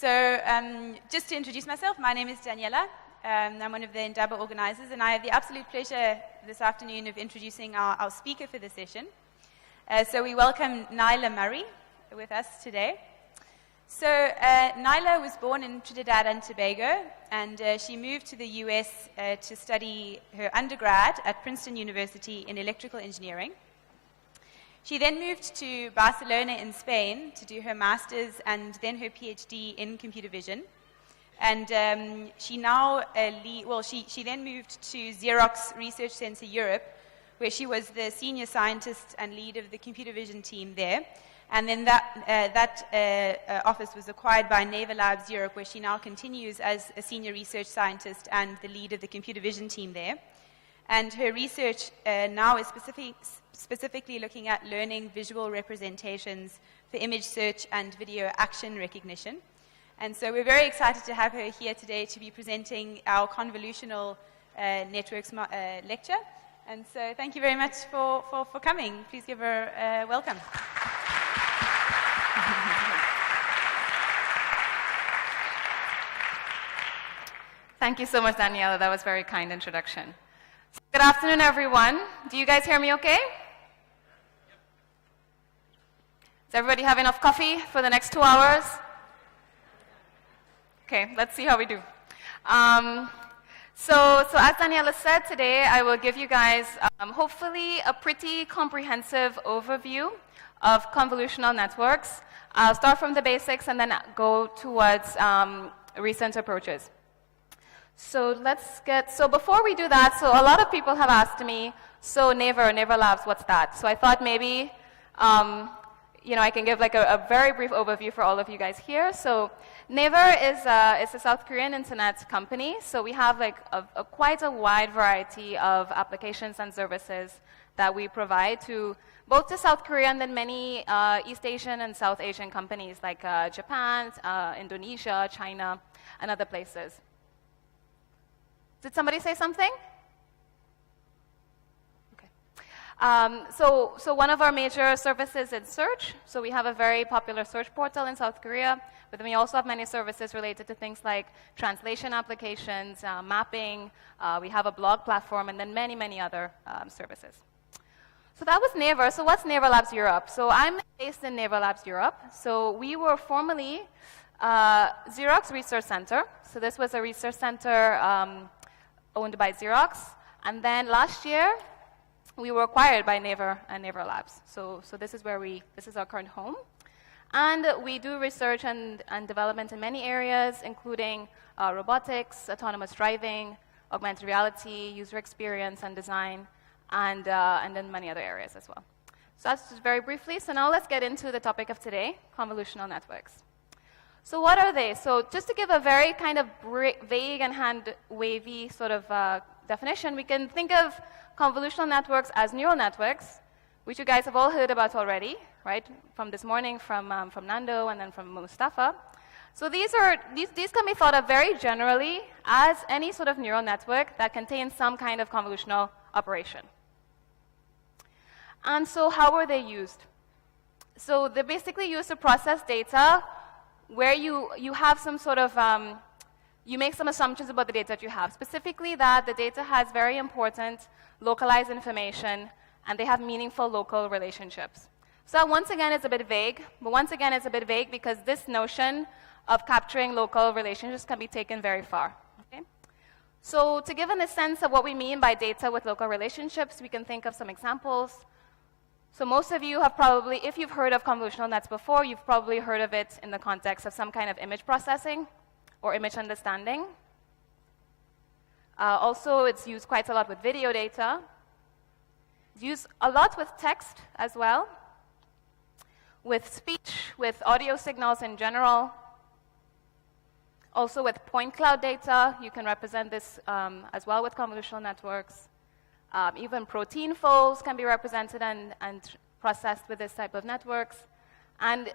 So just to introduce myself, my name is Daniela. I'm one of the Indaba organizers, and I have the absolute pleasure this afternoon of introducing our speaker for the session. So we welcome Naila Murray with us today. So Naila was born in Trinidad and Tobago, and she moved to the US to study her undergrad at Princeton University in electrical engineering. She then moved to Barcelona in Spain to do her master's and then her PhD in computer vision. And she now she then moved to Xerox Research Center Europe, where she was the senior scientist and lead of the computer vision team there. And then that office was acquired by Naval Labs Europe, where she now continues as a senior research scientist and the lead of the computer vision team there. And her research now is specifically looking at learning visual representations for image search and video action recognition. And so we're very excited to have her here today to be presenting our convolutional networks lecture. And so thank you very much for coming. Please give her a welcome. Thank you so much, Daniela. That was a very kind introduction. So, good afternoon, everyone. Do you guys hear me okay? Does everybody have enough coffee for the next 2 hours? Okay, let's see how we do. So as Daniela said, today I will give you guys hopefully a pretty comprehensive overview of convolutional networks. I'll start from the basics and then go towards recent approaches. So before we do that, so a lot of people have asked me, so Naver Labs, what's that? So I thought maybe, I can give like a very brief overview for all of you guys here. So Naver is a South Korean internet company. So we have like quite a wide variety of applications and services that we provide to both to South Korea and then many East Asian and South Asian companies like Japan, Indonesia, China, and other places. Did somebody say something? Okay. So one of our major services is search. So we have a very popular search portal in South Korea, but then we also have many services related to things like translation applications, mapping. We have a blog platform, and then many, many other services. So that was Naver. So what's Naval Labs Europe? So I'm based in Naval Labs Europe. So we were formerly Xerox Research Center. So this was a research center owned by Xerox. And then last year, we were acquired by Naver and Naval Labs. So this is this is our current home. And we do research and development in many areas, including robotics, autonomous driving, augmented reality, user experience and design, and then many other areas as well. So that's just very briefly. So now let's get into the topic of today, convolutional networks. So what are they? So just to give a very kind of vague and hand-wavy sort of definition, we can think of convolutional networks as neural networks, which you guys have all heard about already, right? From this morning, from Nando, and then from Mustafa. So these can be thought of very generally as any sort of neural network that contains some kind of convolutional operation. And so how were they used? So they're basically used to process data where you have some sort of, you make some assumptions about the data that you have. Specifically that the data has very important localized information and they have meaningful local relationships. So once again, it's a bit vague, but once again, it's a bit vague because this notion of capturing local relationships can be taken very far. Okay? So to give a sense of what we mean by data with local relationships, we can think of some examples. So most of you have probably, if you've heard of convolutional nets before, you've probably heard of it in the context of some kind of image processing or image understanding. Also, it's used quite a lot with video data. It's used a lot with text as well, with speech, with audio signals in general. Also with point cloud data, you can represent this as well with convolutional networks. Even protein folds can be represented and processed with this type of networks. And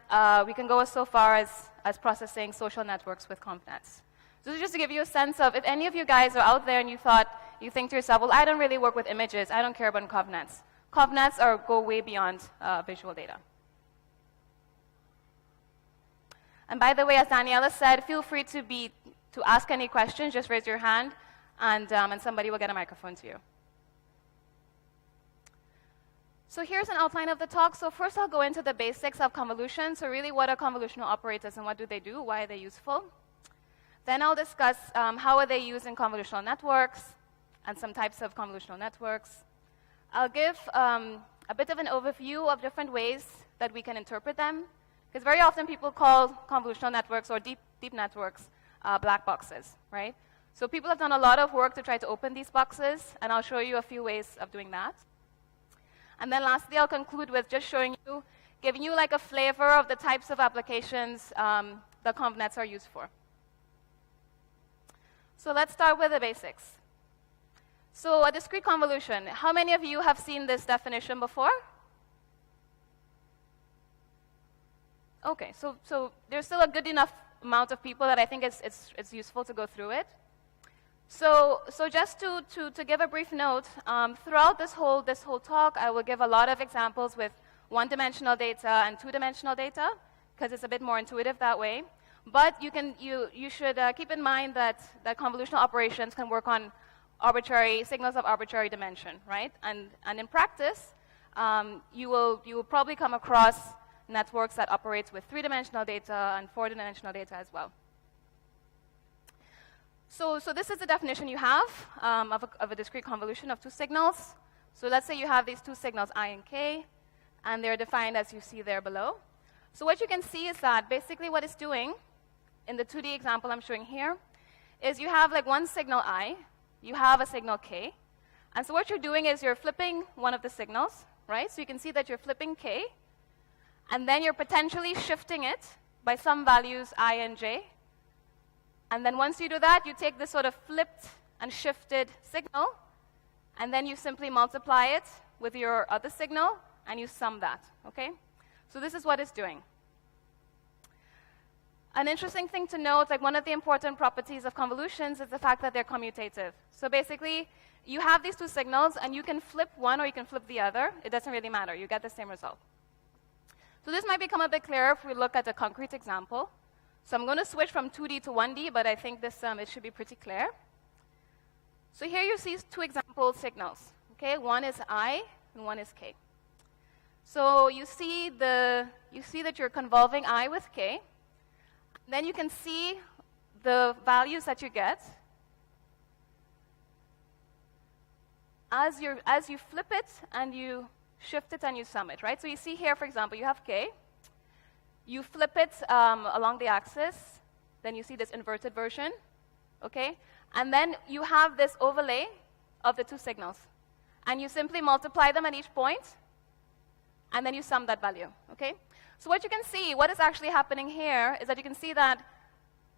we can go so far as processing social networks with ConvNets. So just to give you a sense of, if any of you guys are out there and you think to yourself, well, I don't really work with images, I don't care about ConvNets. ConvNets go way beyond visual data. And by the way, as Daniela said, feel free to ask any questions. Just raise your hand, and somebody will get a microphone to you. So here's an outline of the talk. So first I'll go into the basics of convolutions. So really, what are convolutional operators and what do they do? Why are they useful? Then I'll discuss how are they used in convolutional networks and some types of convolutional networks. I'll give a bit of an overview of different ways that we can interpret them, because very often people call convolutional networks or deep networks black boxes, right? So people have done a lot of work to try to open these boxes, and I'll show you a few ways of doing that. And then lastly, I'll conclude with just giving you like a flavor of the types of applications that convnets are used for. So let's start with the basics. So a discrete convolution. How many of you have seen this definition before? Okay, so there's still a good enough amount of people that I think it's useful to go through it. So just to give a brief note, throughout this whole talk, I will give a lot of examples with one-dimensional data and two-dimensional data, because it's a bit more intuitive that way. But you should keep in mind that convolutional operations can work on signals of arbitrary dimension, right? And in practice, you will probably come across networks that operates with three-dimensional data and four-dimensional data as well. So this is the definition you have of a discrete convolution of two signals. So let's say you have these two signals, I and k, and they're defined as you see there below. So what you can see is that basically what it's doing in the 2D example I'm showing here is you have like one signal I, you have a signal k, and so what you're doing is you're flipping one of the signals, right? So you can see that you're flipping k, and then you're potentially shifting it by some values I and j. And then once you do that, you take this sort of flipped and shifted signal, and then you simply multiply it with your other signal, and you sum that, okay? So this is what it's doing. An interesting thing to note, like one of the important properties of convolutions is the fact that they're commutative. So basically, you have these two signals, and you can flip one or you can flip the other. It doesn't really matter. You get the same result. So this might become a bit clearer if we look at a concrete example. So I'm going to switch from 2D to 1D, but I think this it should be pretty clear. So here you see two example signals. Okay, one is I and one is k. So you see that you're convolving I with k. Then you can see the values that you get as you flip it and you shift it and you sum it, right? So you see here, for example, you have k. You flip it along the axis, then you see this inverted version, okay? And then you have this overlay of the two signals. And you simply multiply them at each point, and then you sum that value, okay? So what you can see, what is actually happening here, is that you can see that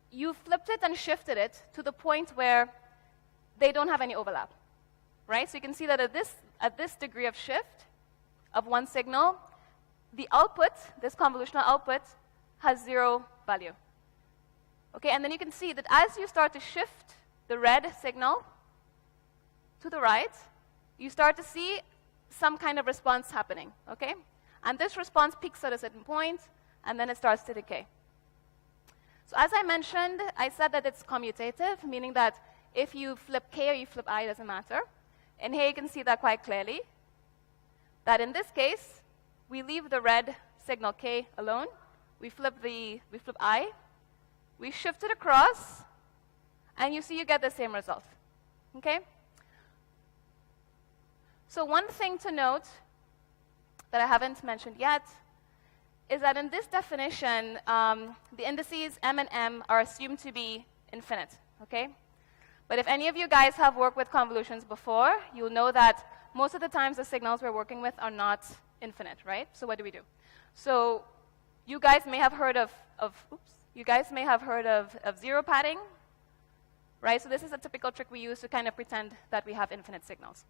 you flipped it and shifted it to the point where they don't have any overlap, right? So you can see that at this degree of shift of one signal, the output, this convolutional output, has 0 value. Okay, and then you can see that as you start to shift the red signal to the right, you start to see some kind of response happening, okay? And this response peaks at a certain point, and then it starts to decay. So as I mentioned, I said that it's commutative, meaning that if you flip k or you flip I, it doesn't matter. And here you can see that quite clearly, that in this case, we leave the red signal k alone. We flip I. We shift it across, and you see you get the same result. Okay? So one thing to note that I haven't mentioned yet is that in this definition, the indices m and m are assumed to be infinite. Okay? But if any of you guys have worked with convolutions before, you'll know that most of the times the signals we're working with are not infinite, right? So what do we do? So you guys may have heard of zero padding, right? So this is a typical trick we use to kind of pretend that we have infinite signals.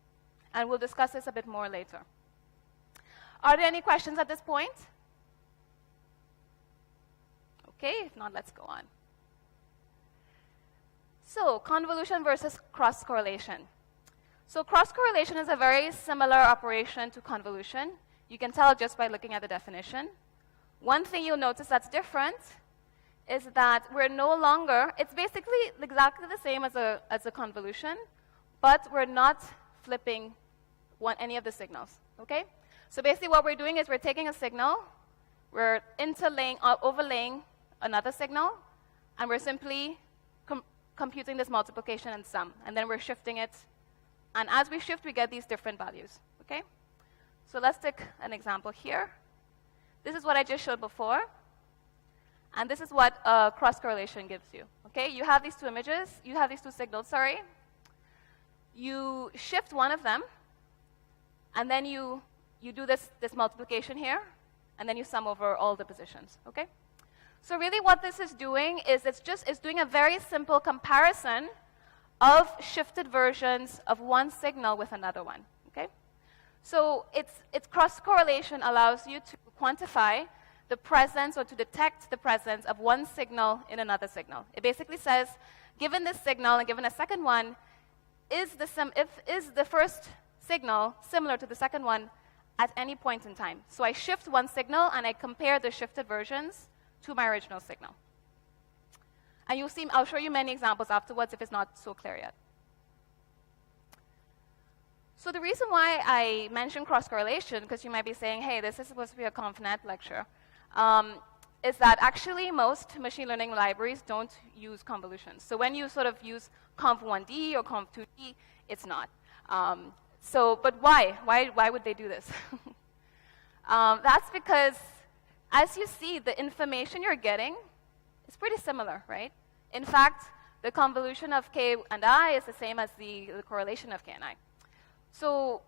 And we'll discuss this a bit more later. Are there any questions at this point? Okay, if not, let's go on. So convolution versus cross-correlation. So cross-correlation is a very similar operation to convolution. You can tell just by looking at the definition. One thing you'll notice that's different is that we're no longer, it's basically exactly the same as a convolution, but we're not flipping any of the signals, okay? So basically what we're doing is we're taking a signal, we're overlaying another signal, and we're simply computing this multiplication and sum, and then we're shifting it, and as we shift, we get these different values, okay? So let's take an example here. This is what I just showed before, and this is what cross-correlation gives you, okay? You have these two images, you have these two signals, sorry. You shift one of them, and then you do this multiplication here, and then you sum over all the positions, okay? So really what this is doing is it's doing a very simple comparison of shifted versions of one signal with another one, okay? So its cross-correlation allows you to quantify the presence or to detect the presence of one signal in another signal. It basically says, given this signal and given a second one, is the first signal similar to the second one at any point in time? So I shift one signal and I compare the shifted versions to my original signal. And you'll see, I'll show you many examples afterwards if it's not so clear yet. So the reason why I mention cross-correlation, because you might be saying, hey, this is supposed to be a ConvNet lecture, is that actually most machine learning libraries don't use convolutions. So when you sort of use conv1D or conv2D, it's not. But why? Why would they do this? That's because, as you see, the information you're getting is pretty similar, right? In fact, the convolution of k and I is the same as the correlation of k and I. So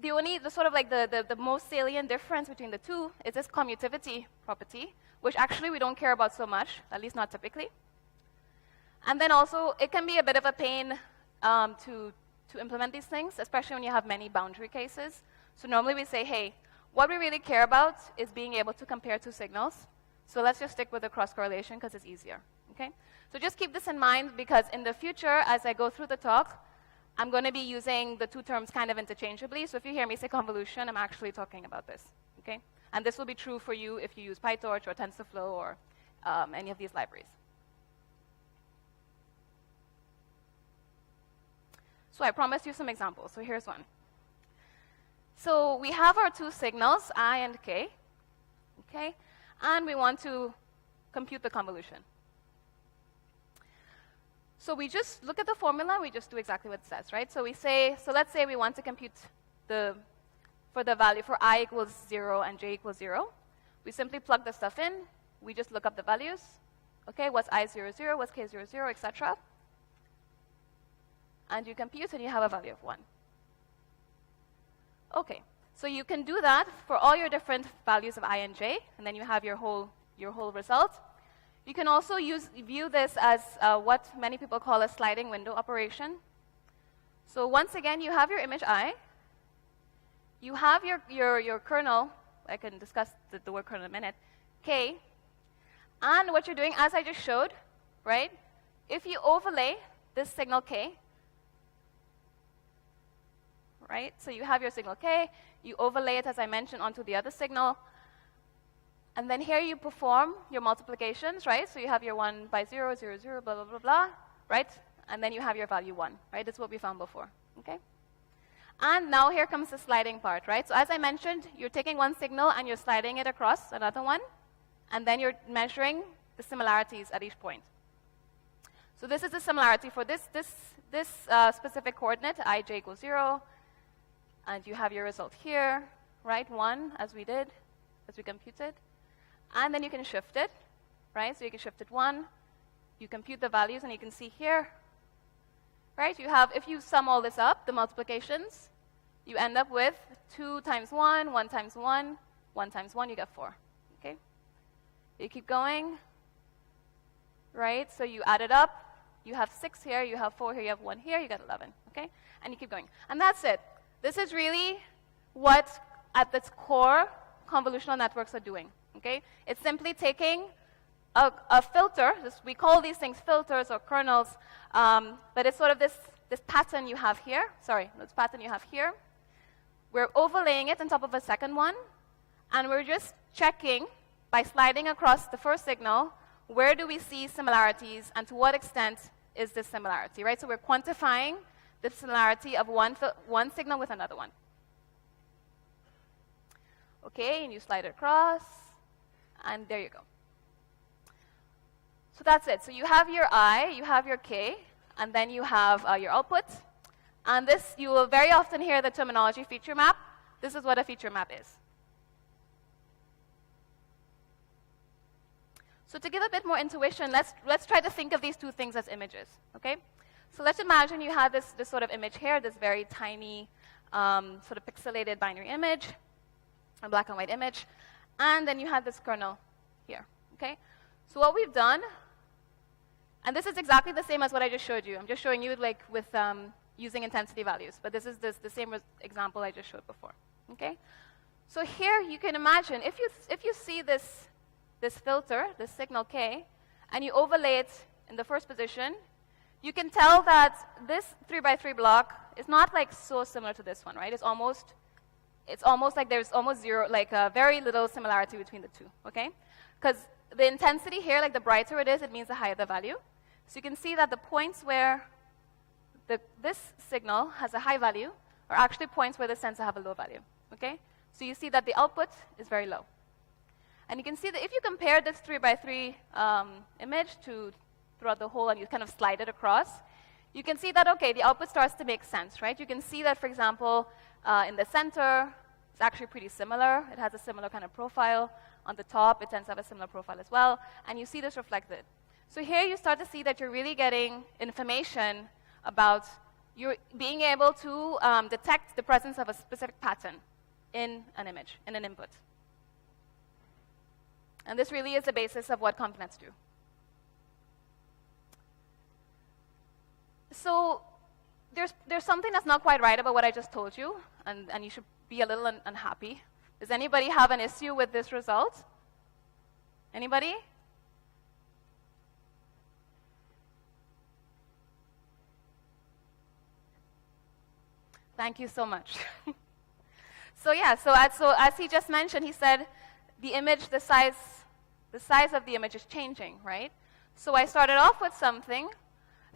the most salient difference between the two is this commutativity property, which actually we don't care about so much, at least not typically. And then also, it can be a bit of a pain to implement these things, especially when you have many boundary cases. So normally we say, hey, what we really care about is being able to compare two signals. So let's just stick with the cross-correlation because it's easier, okay? So just keep this in mind because in the future, as I go through the talk, I'm going to be using the two terms kind of interchangeably. So if you hear me say convolution, I'm actually talking about this, okay? And this will be true for you if you use PyTorch or TensorFlow or any of these libraries. So I promised you some examples. So here's one. So we have our two signals, I and k, okay? And we want to compute the convolution. So we just look at the formula, we just do exactly what it says, right? So we say, so let's say we want to compute for the value for I equals 0 and j equals 0. We simply plug the stuff in, we just look up the values. Okay, what's I 0, 0, what's k 0, 0, etc. And you compute and you have a value of 1. Okay, so you can do that for all your different values of I and j, and then you have your whole result. You can also view this as what many people call a sliding window operation. So once again, you have your image I. You have your kernel. I can discuss the word kernel in a minute. K. And what you're doing, as I just showed, right? If you overlay this signal k, right? So you have your signal k. You overlay it, as I mentioned, onto the other signal. And then here you perform your multiplications, right? So you have your 1 by 0, 0, 0, blah, blah, blah, blah, right? And then you have your value 1, right? That's what we found before, okay? And now here comes the sliding part, right? So as I mentioned, you're taking one signal and you're sliding it across another one, and then you're measuring the similarities at each point. So this is the similarity for this specific coordinate, I, j equals 0, and you have your result here, right? 1, as we did, as we computed. And then you can shift it, right? So you can shift it 1. You compute the values, and you can see here, right? You have, if you sum all this up, the multiplications, you end up with 2 times 1, 1 times 1, 1 times 1, you get 4, okay? You keep going, right? So you add it up. You have 6 here, you have 4 here, you have 1 here, you get 11, okay? And you keep going. And that's it. This is really what, at its core, convolutional networks are doing, okay? It's simply taking a filter. We call these things filters or kernels, but it's sort of this pattern you have here. Sorry, this pattern you have here. We're overlaying it on top of a second one, and we're just checking by sliding across the first signal where do we see similarities, and to what extent is this similarity, right? So we're quantifying the similarity of one signal with another one. Okay, and you slide it across, and there you go. So that's it. So you have your I, you have your K, and then you have your output. And this, you will very often hear the terminology feature map. This is what a feature map is. So to give a bit more intuition, let's try to think of these two things as images, okay? So let's imagine you have this sort of image here, this very tiny sort of pixelated binary image, a black and white image, and then you have this kernel here, okay? So what we've done, and this is exactly the same as what I just showed you. I'm just showing you like with using intensity values, but this is the same example I just showed before, okay? So here you can imagine, if you see this filter, this signal K, and you overlay it in the first position, you can tell that this 3x3 block is not like so similar to this one, right? It's almost like there's almost zero, like very little similarity between the two, okay? Because the intensity here, like the brighter it is, it means the higher the value. So you can see that the points where this signal has a high value are actually points where the sensor have a low value, okay? So you see that the output is very low. And you can see that if you compare this 3x3 image throughout the whole and you kind of slide it across, you can see that, okay, the output starts to make sense, right? You can see that, for example, in the center, it's actually pretty similar. It has a similar kind of profile. On the top, it tends to have a similar profile as well. And you see this reflected. So here you start to see that you're really getting information about you being able to detect the presence of a specific pattern in an image, in an input. And this really is the basis of what ConvNets do. So there's something that's not quite right about what I just told you, and you should be a little unhappy. Does anybody have an issue with this result? Anybody? Thank you so much. So yeah, so as he just mentioned, he said the image, the size of the image is changing, right? So I started off with something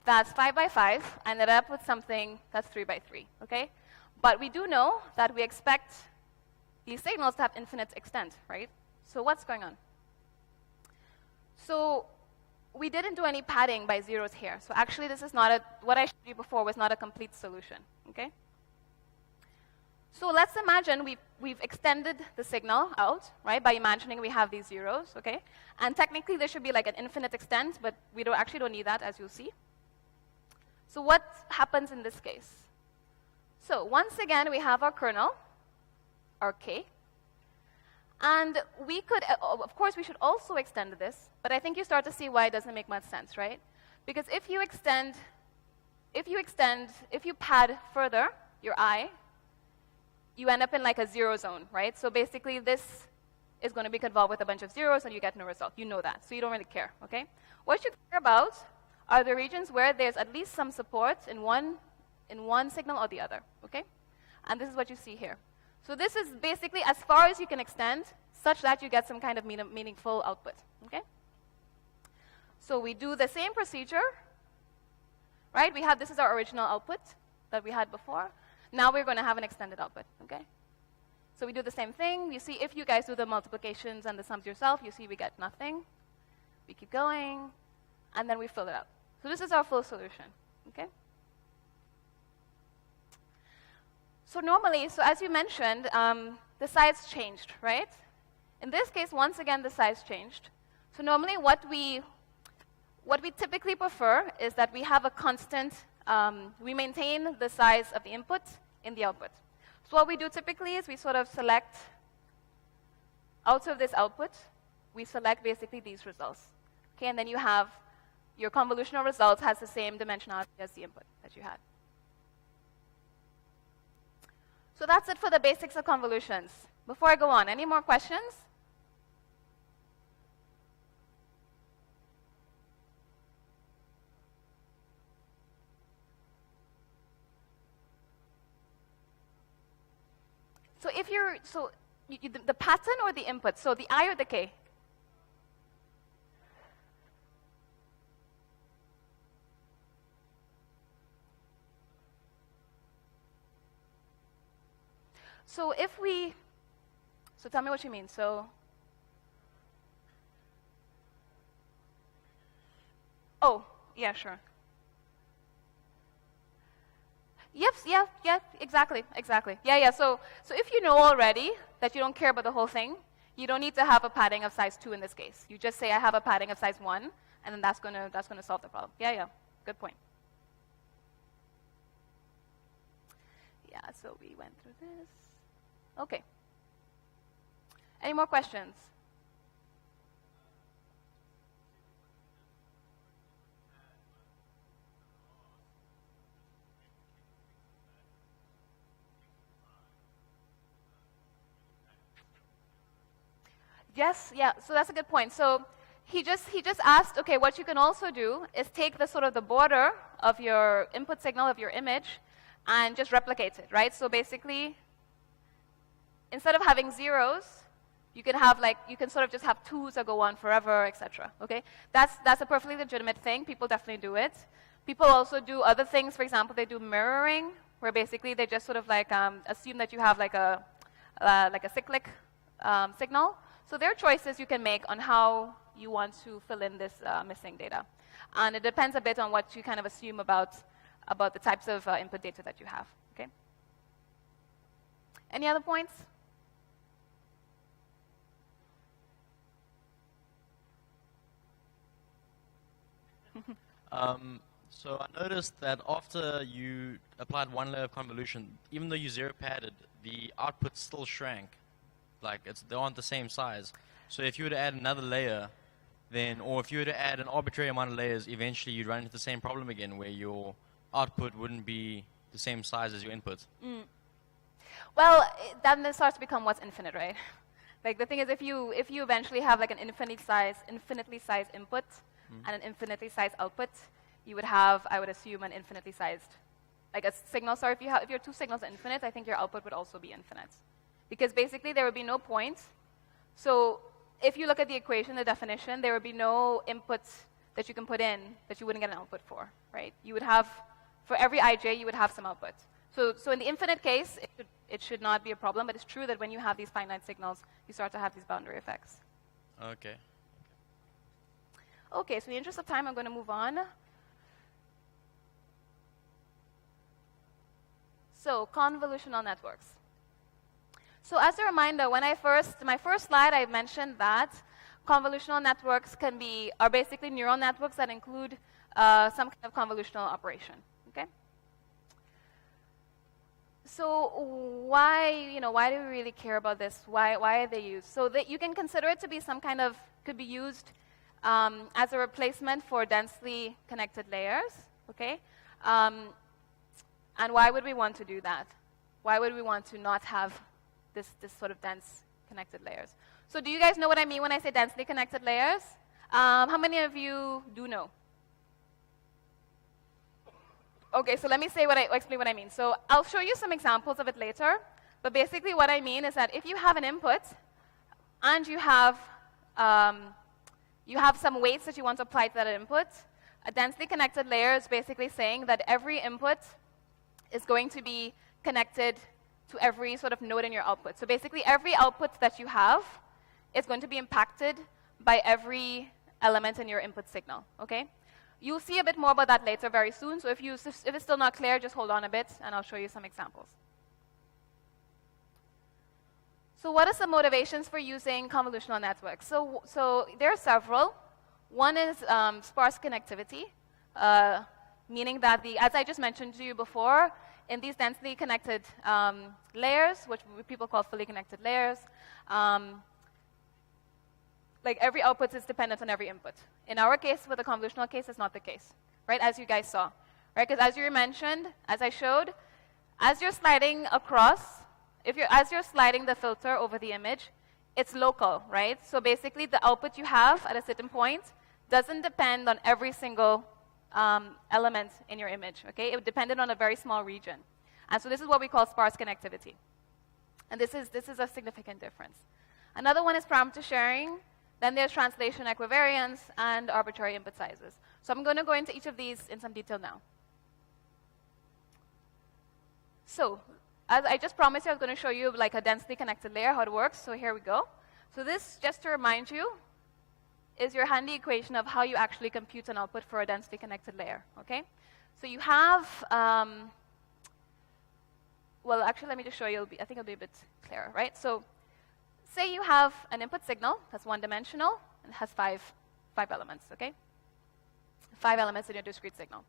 that's 5x5, ended up with something that's 3x3, okay? But we do know that we expect these signals to have infinite extent, right? So what's going on? So we didn't do any padding by zeros here. So actually this is not what I showed you before was not a complete solution, okay? So let's imagine we've extended the signal out, right, by imagining we have these zeros, okay? And technically there should be like an infinite extent, but we actually don't need that, as you'll see. So what happens in this case? So once again, we have our kernel, our K. And we could, of course, we should also extend this, but I think you start to see why it doesn't make much sense, right? Because if you pad further your I, you end up in like a zero zone, right? So basically this is going to be convolved with a bunch of zeros and you get no result. You know that, so you don't really care, okay? What you care about are the regions where there's at least some support in one signal or the other, okay? And this is what you see here. So this is basically as far as you can extend such that you get some kind of meaningful output, okay? So we do the same procedure, right? This is our original output that we had before. Now we're going to have an extended output, okay? So we do the same thing. You see, if you guys do the multiplications and the sums yourself, you see we get nothing. We keep going, and then we fill it up. So this is our full solution, okay? So normally, so as you mentioned, the size changed, right? In this case, once again, the size changed. So normally what we typically prefer is that we have a constant, we maintain the size of the input in the output. So what we do typically is we sort of select, out of this output, we select basically these results. Okay, and then you have your convolutional results has the same dimensionality as the input that you had. So that's it for the basics of convolutions. Before I go on, any more questions? So if you're, the pattern or the input, so the I or the K? So so tell me what you mean. Oh, yeah, sure. Yep, yeah, exactly. Yeah, yeah. So if you know already that you don't care about the whole thing, you don't need to have a padding of size 2 in this case. You just say I have a padding of size 1, and then that's gonna solve the problem. Yeah, yeah. Good point. Yeah, so we went through this. Okay. Any more questions? Yes, yeah, so that's a good point. So he just asked, okay, what you can also do is take the sort of the border of your input signal of your image and just replicate it, right? So basically, instead of having zeros, you can have you can sort of just have 2s that go on forever, etc. Okay? That's a perfectly legitimate thing. People definitely do it. People also do other things. For example, they do mirroring, where basically they just sort of assume that you have like a cyclic signal. So there are choices you can make on how you want to fill in this missing data. And it depends a bit on what you kind of assume about the types of input data that you have. Okay? Any other points? So I noticed that after you applied one layer of convolution, even though you zero padded, the output still shrank. Like they aren't the same size. So if you were to add another layer, then, or if you were to add an arbitrary amount of layers, eventually you'd run into the same problem again, where your output wouldn't be the same size as your input. Well, then it starts to become what's infinite, right? Like the thing is, if you eventually have like an infinitely sized input and an infinitely sized output, you would have, I would assume, an infinitely sized, like a signal. So if your 2 signals are infinite, I think your output would also be infinite, because basically there would be no point. So if you look at the equation, the definition, there would be no inputs that you can put in that you wouldn't get an output for, right? You would have, for every ij, you would have some output. So in the infinite case, it should not be a problem, but it's true that when you have these finite signals, you start to have these boundary effects. Okay. Okay, so in the interest of time, I'm going to move on. So convolutional networks. So as a reminder, when my first slide, I mentioned that convolutional networks are basically neural networks that include some kind of convolutional operation. Okay. So why do we really care about this? Why are they used? So that you can consider it to be could be used as a replacement for densely connected layers. Okay. And why would we want to do that? Why would we want to not have this sort of dense connected layers? So do you guys know what I mean when I say densely connected layers? How many of you do know? Okay, so let me explain what I mean. So I'll show you some examples of it later, but basically what I mean is that if you have an input and you have some weights that you want to apply to that input, a densely connected layer is basically saying that every input is going to be connected to every sort of node in your output. So basically, every output that you have is going to be impacted by every element in your input signal, okay? You'll see a bit more about that later very soon, so if it's still not clear, just hold on a bit, and I'll show you some examples. So what are some motivations for using convolutional networks? So there are several. One is sparse connectivity, meaning that as I just mentioned to you before, in these densely connected layers, which people call fully connected layers, like every output is dependent on every input. In our case, with the convolutional case, it's not the case, right? As you guys saw, right? Because as you mentioned, as I showed, as you're sliding across, as you're sliding the filter over the image, it's local, right? So basically, the output you have at a certain point doesn't depend on every single element in your image, okay? It depended on a very small region. And so this is what we call sparse connectivity. And this is a significant difference. Another one is parameter sharing. Then there's translation equivariance and arbitrary input sizes. So I'm going to go into each of these in some detail now. So as I just promised you, I was going to show you like a densely connected layer, how it works. So here we go. So this, just to remind you, is your handy equation of how you actually compute an output for a densely connected layer, okay? So you have, well, actually, let me just show you. I think it'll be a bit clearer, right? So say you have an input signal that's one-dimensional and has five elements, okay? 5 elements in your discrete signal.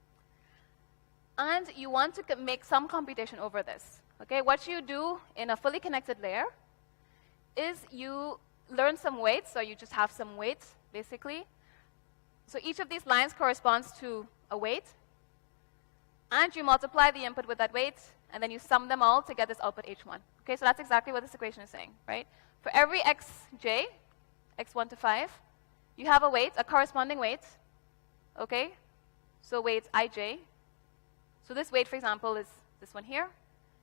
And you want to make some computation over this, okay? What you do in a fully connected layer is you learn some weights, so you just have some weights, basically. So each of these lines corresponds to a weight, and you multiply the input with that weight, and then you sum them all to get this output h1. Okay, so that's exactly what this equation is saying, right? For every xj, x1 to 5, you have a weight, a corresponding weight, okay? So weight ij. So this weight, for example, is this one here.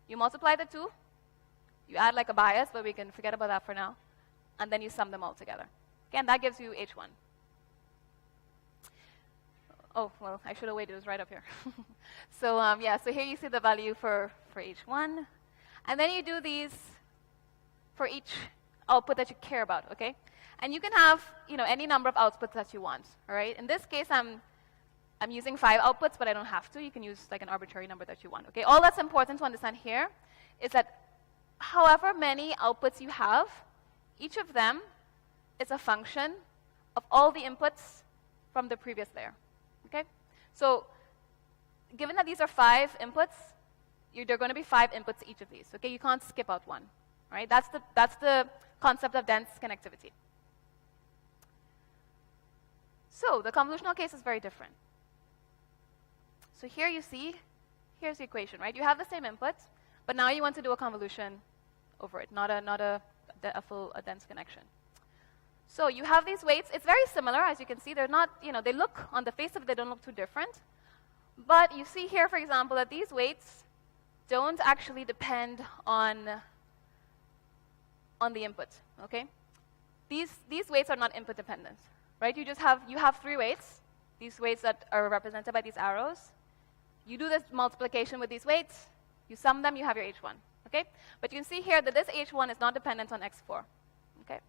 You multiply the two, you add like a bias, but we can forget about that for now, and then you sum them all together. Okay, and that gives you h1. Oh, well, I should have waited. It was right up here. So yeah, so here you see the value for h1. And then you do these for each output that you care about, okay? And you can have, any number of outputs that you want, all right? In this case, I'm using 5 outputs, but I don't have to. You can use like an arbitrary number that you want, okay? All that's important to understand here is that however many outputs you have, each of them is a function of all the inputs from the previous layer. Okay? So given that these are 5 inputs, there are going to be 5 inputs to each of these. Okay? You can't skip out one. Right? That's the concept of dense connectivity. So the convolutional case is very different. So here you see, here's the equation, right? You have the same input, but now you want to do a convolution over it, not a dense connection. So you have these weights. It's very similar, as you can see. They're not, they look, on the face of it, they don't look too different. But you see here, for example, that these weights don't actually depend on the input, okay? These weights are not input dependent, right? You have 3 weights, these weights that are represented by these arrows. You do this multiplication with these weights, you sum them, you have your h1, okay? But you can see here that this h1 is not dependent on x4, okay?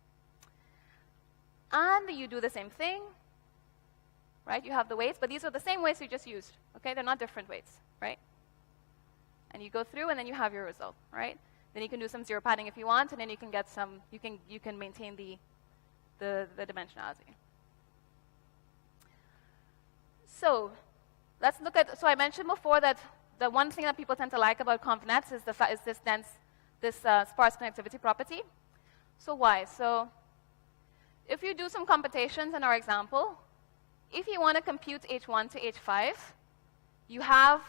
And you do the same thing, right? You have the weights, but these are the same weights you just used, okay? They're not different weights, right? And you go through, and then you have your result, right? Then you can do some zero padding if you want, and then you can get some, you can maintain the dimensionality. So let's look at, so I mentioned before that the one thing that people tend to like about convnets is this sparse connectivity property. So why? So if you do some computations in our example, if you want to compute h1 to h5, you have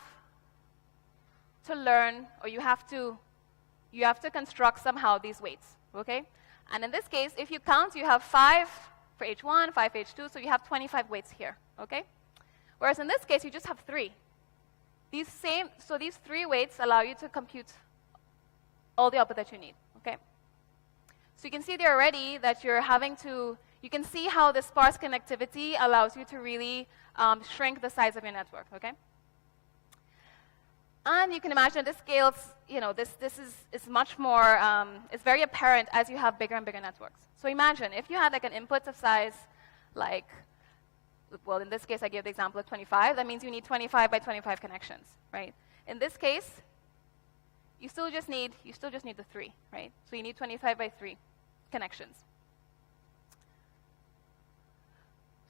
to learn, or you have to construct somehow these weights, okay? And in this case, if you count, you have 5 for h1, 5 for h2, so you have 25 weights here, okay? Whereas in this case, you just have 3. So these 3 weights allow you to compute all the output that you need, okay? So you can see there already that you can see how the sparse connectivity allows you to really shrink the size of your network, okay? And you can imagine this scales, this is much more, it's very apparent as you have bigger and bigger networks. So imagine if you had like an input of size like, well, in this case, I gave the example of 25. That means you need 25 by 25 connections, right? In this case, you still just need the 3, right? So you need 25 by 3 connections.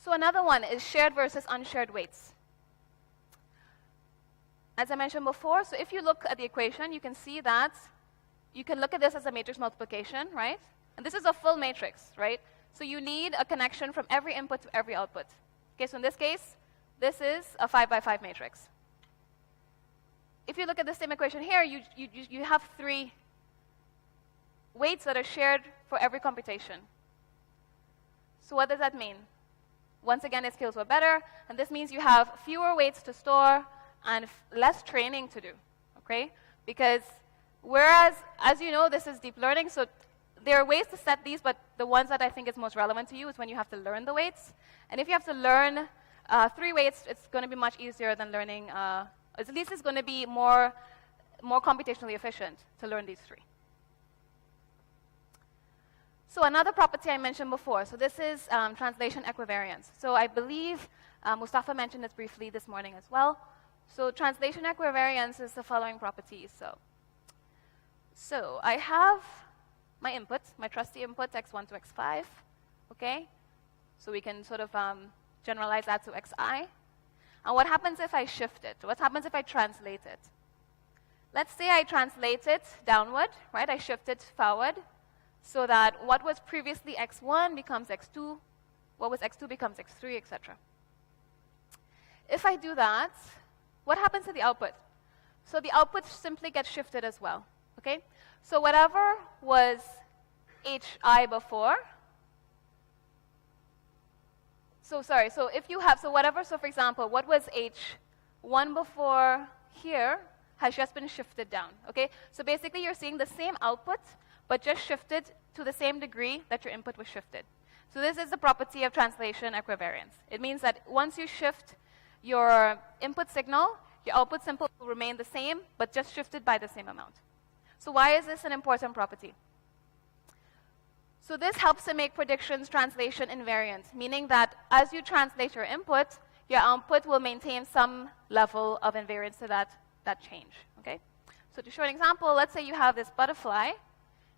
So another one is shared versus unshared weights. As I mentioned before, so if you look at the equation, you can see that you can look at this as a matrix multiplication, right? And this is a full matrix, right? So you need a connection from every input to every output. Okay, so in this case, this is a 5 by 5 matrix. If you look at the same equation here, you have 3 weights that are shared for every computation. So what does that mean? Once again, it scales well better, and this means you have fewer weights to store and less training to do, okay? Because whereas, as you know, this is deep learning, so there are ways to set these, but the ones that I think is most relevant to you is when you have to learn the weights. And if you have to learn 3 weights, it's going to be much easier than learning, at least it's going to be more, more computationally efficient to learn these three. So another property I mentioned before, so this is translation equivariance. So I believe Mustafa mentioned this briefly this morning as well. So translation equivariance is the following properties. So I have my input, my trusty input, x1 to x5, okay? So we can sort of generalize that to xi. And what happens if I shift it? What happens if I translate it? Let's say I translate it downward, right? I shift it forward so that what was previously x1 becomes x2, what was x2 becomes x3, etc. If I do that, what happens to the output? So the output simply gets shifted as well, okay? So whatever was hi before, so if you have, so for example, what was h1 before here has just been shifted down, okay? So basically you're seeing the same output, but just shifted to the same degree that your input was shifted. So this is the property of translation equivariance. It means that once you shift your input signal, your output symbol will remain the same, but just shifted by the same amount. So why is this an important property? So this helps to make predictions translation invariant, meaning that as you translate your input, your output will maintain some level of invariance to that change, okay? So to show an example, let's say you have this butterfly.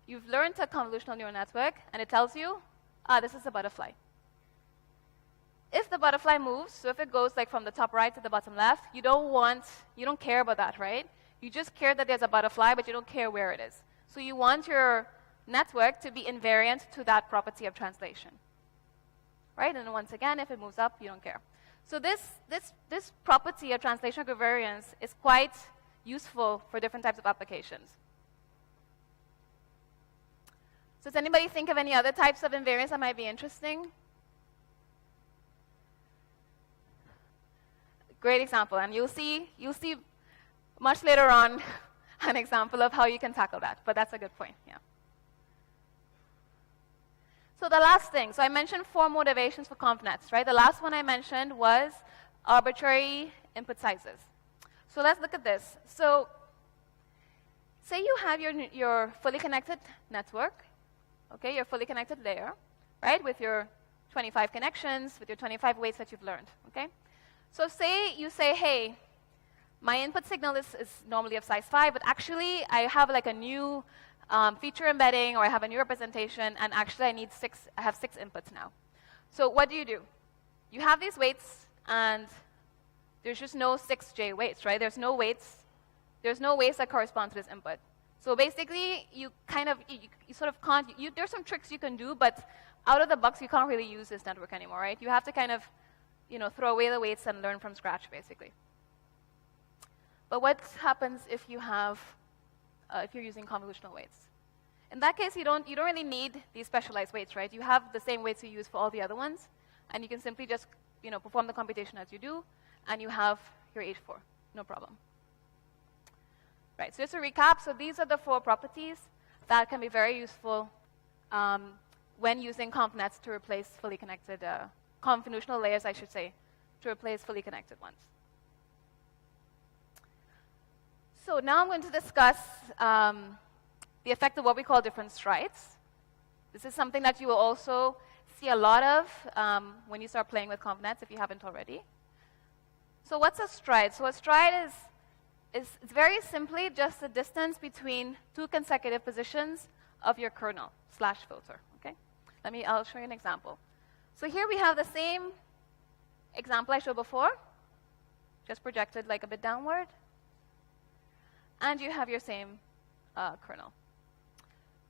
You've learned a convolutional neural network, and it tells you, this is a butterfly. If the butterfly moves, so if it goes like from the top right to the bottom left, you don't care about that, right? You just care that there's a butterfly, but you don't care where it is. So you want your network to be invariant to that property of translation, right? And once again, if it moves up, you don't care. So this property of translation equivariance is quite useful for different types of applications. So does anybody think of any other types of invariance that might be interesting? Great example, and you'll see much later on an example of how you can tackle that, but that's a good point, yeah. So the last thing, so I mentioned 4 motivations for ConvNets, right? The last one I mentioned was arbitrary input sizes. So let's look at this. So say you have your fully connected network, okay, your fully connected layer, right, with your 25 connections, with your 25 weights that you've learned, okay? So say you say, hey, my input signal is normally of size 5, but actually I have like a new feature embedding, or I have a new representation, and actually I have 6 inputs now. So what do? You have these weights, and there's just no 6j weights, right? There's no weights that correspond to this input. So basically, you sort of can't, there's some tricks you can do, but out of the box, you can't really use this network anymore, right? You have to kind of, throw away the weights and learn from scratch, basically. But what happens if you have, if you're using convolutional weights? In that case, you don't really need these specialized weights, right? You have the same weights you use for all the other ones, and you can simply just, perform the computation as you do, and you have your H4, no problem. Right, so just to recap, so these are the 4 properties that can be very useful when using ConvNets to replace fully connected, convolutional layers, I should say, to replace fully connected ones. So now I'm going to discuss the effect of what we call different strides. This is something that you will also see a lot of when you start playing with ConvNets, if you haven't already. So what's a stride? So a stride is very simply just the distance between 2 consecutive positions of your kernel / filter, okay? I'll show you an example. So here we have the same example I showed before, just projected like a bit downward. And you have your same kernel.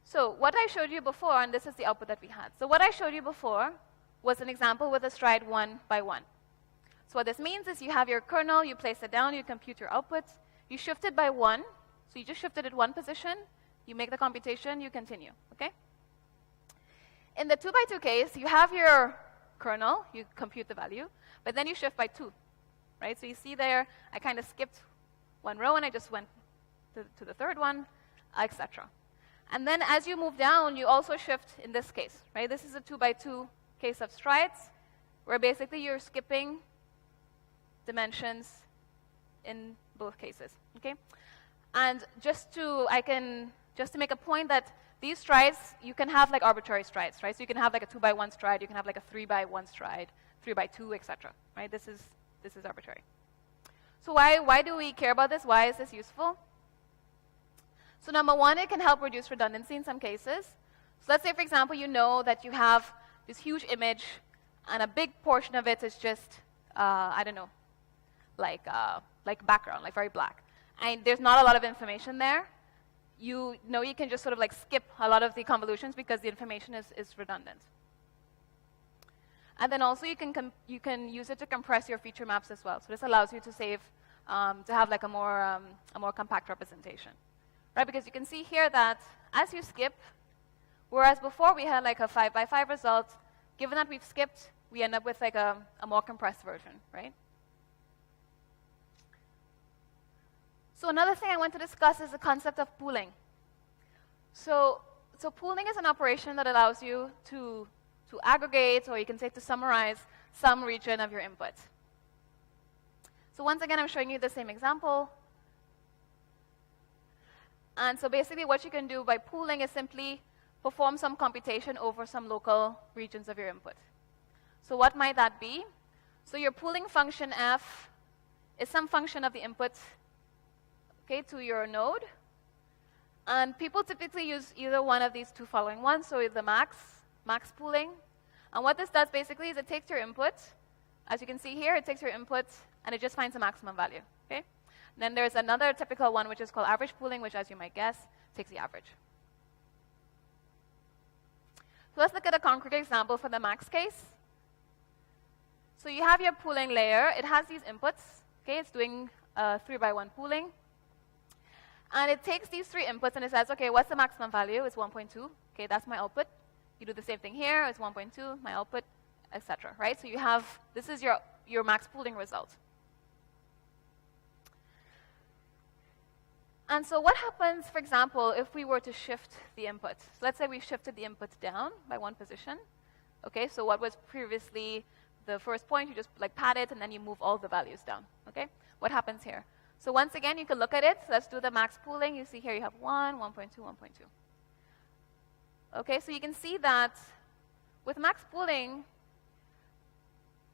So what I showed you before, and this is the output that we had. So what I showed you before was an example with a stride 1 by 1. So what this means is you have your kernel, you place it down, you compute your output, you shift it by 1. So you just shifted it 1 position, you make the computation, you continue, okay? In the 2 by 2 case, you have your kernel, you compute the value, but then you shift by 2, right? So you see there, I kind of skipped 1 row and I just went to the 3rd one, etc. And then as you move down, you also shift in this case, right? This is a 2 by 2 case of strides, where basically you're skipping dimensions in both cases, okay? And just to make a point that these strides, you can have like arbitrary strides, right? So you can have like a 2x1 stride, you can have like a 3x1 stride, 3x2, etc. Right? This is arbitrary. So why do we care about this? Why is this useful? So number one, it can help reduce redundancy in some cases. So let's say, for example, you know that you have this huge image, and a big portion of it is just, I don't know, like background, like very black. And there's not a lot of information there. You know you can just sort of like skip a lot of the convolutions because the information is redundant. And then also you can use it to compress your feature maps as well. So this allows you to save, to have like a more compact representation, right? Because you can see here that as you skip, whereas before we had like a 5x5 result, given that we've skipped, we end up with like a more compressed version, right? So another thing I want to discuss is the concept of pooling. So pooling is an operation that allows you to aggregate, or you can say to summarize, some region of your input. So once again, I'm showing you the same example. And so basically what you can do by pooling is simply perform some computation over some local regions of your input. So what might that be? So your pooling function f is some function of the input, okay, to your node. And people typically use either one of these two following ones, so the max pooling. And what this does basically is it takes your input, as you can see here, it takes your input and it just finds the maximum value, okay? And then there's another typical one which is called average pooling, which, as you might guess, takes the average. So let's look at a concrete example for the max case. So you have your pooling layer. It has these inputs, okay? It's doing 3x1 pooling. And it takes these three inputs and it says, okay, what's the maximum value? It's 1.2. Okay, that's my output. You do the same thing here. It's 1.2, my output, etc. Right? So you have, this is your max pooling result. And so what happens, for example, if we were to shift the input? So let's say we shifted the input down by one position. Okay, so what was previously the first point, you just like pat it and then you move all the values down. Okay, what happens here? So once again, you can look at it. So let's do the max pooling. You see here you have 1, 1.2, 1.2. Okay, so you can see that with max pooling,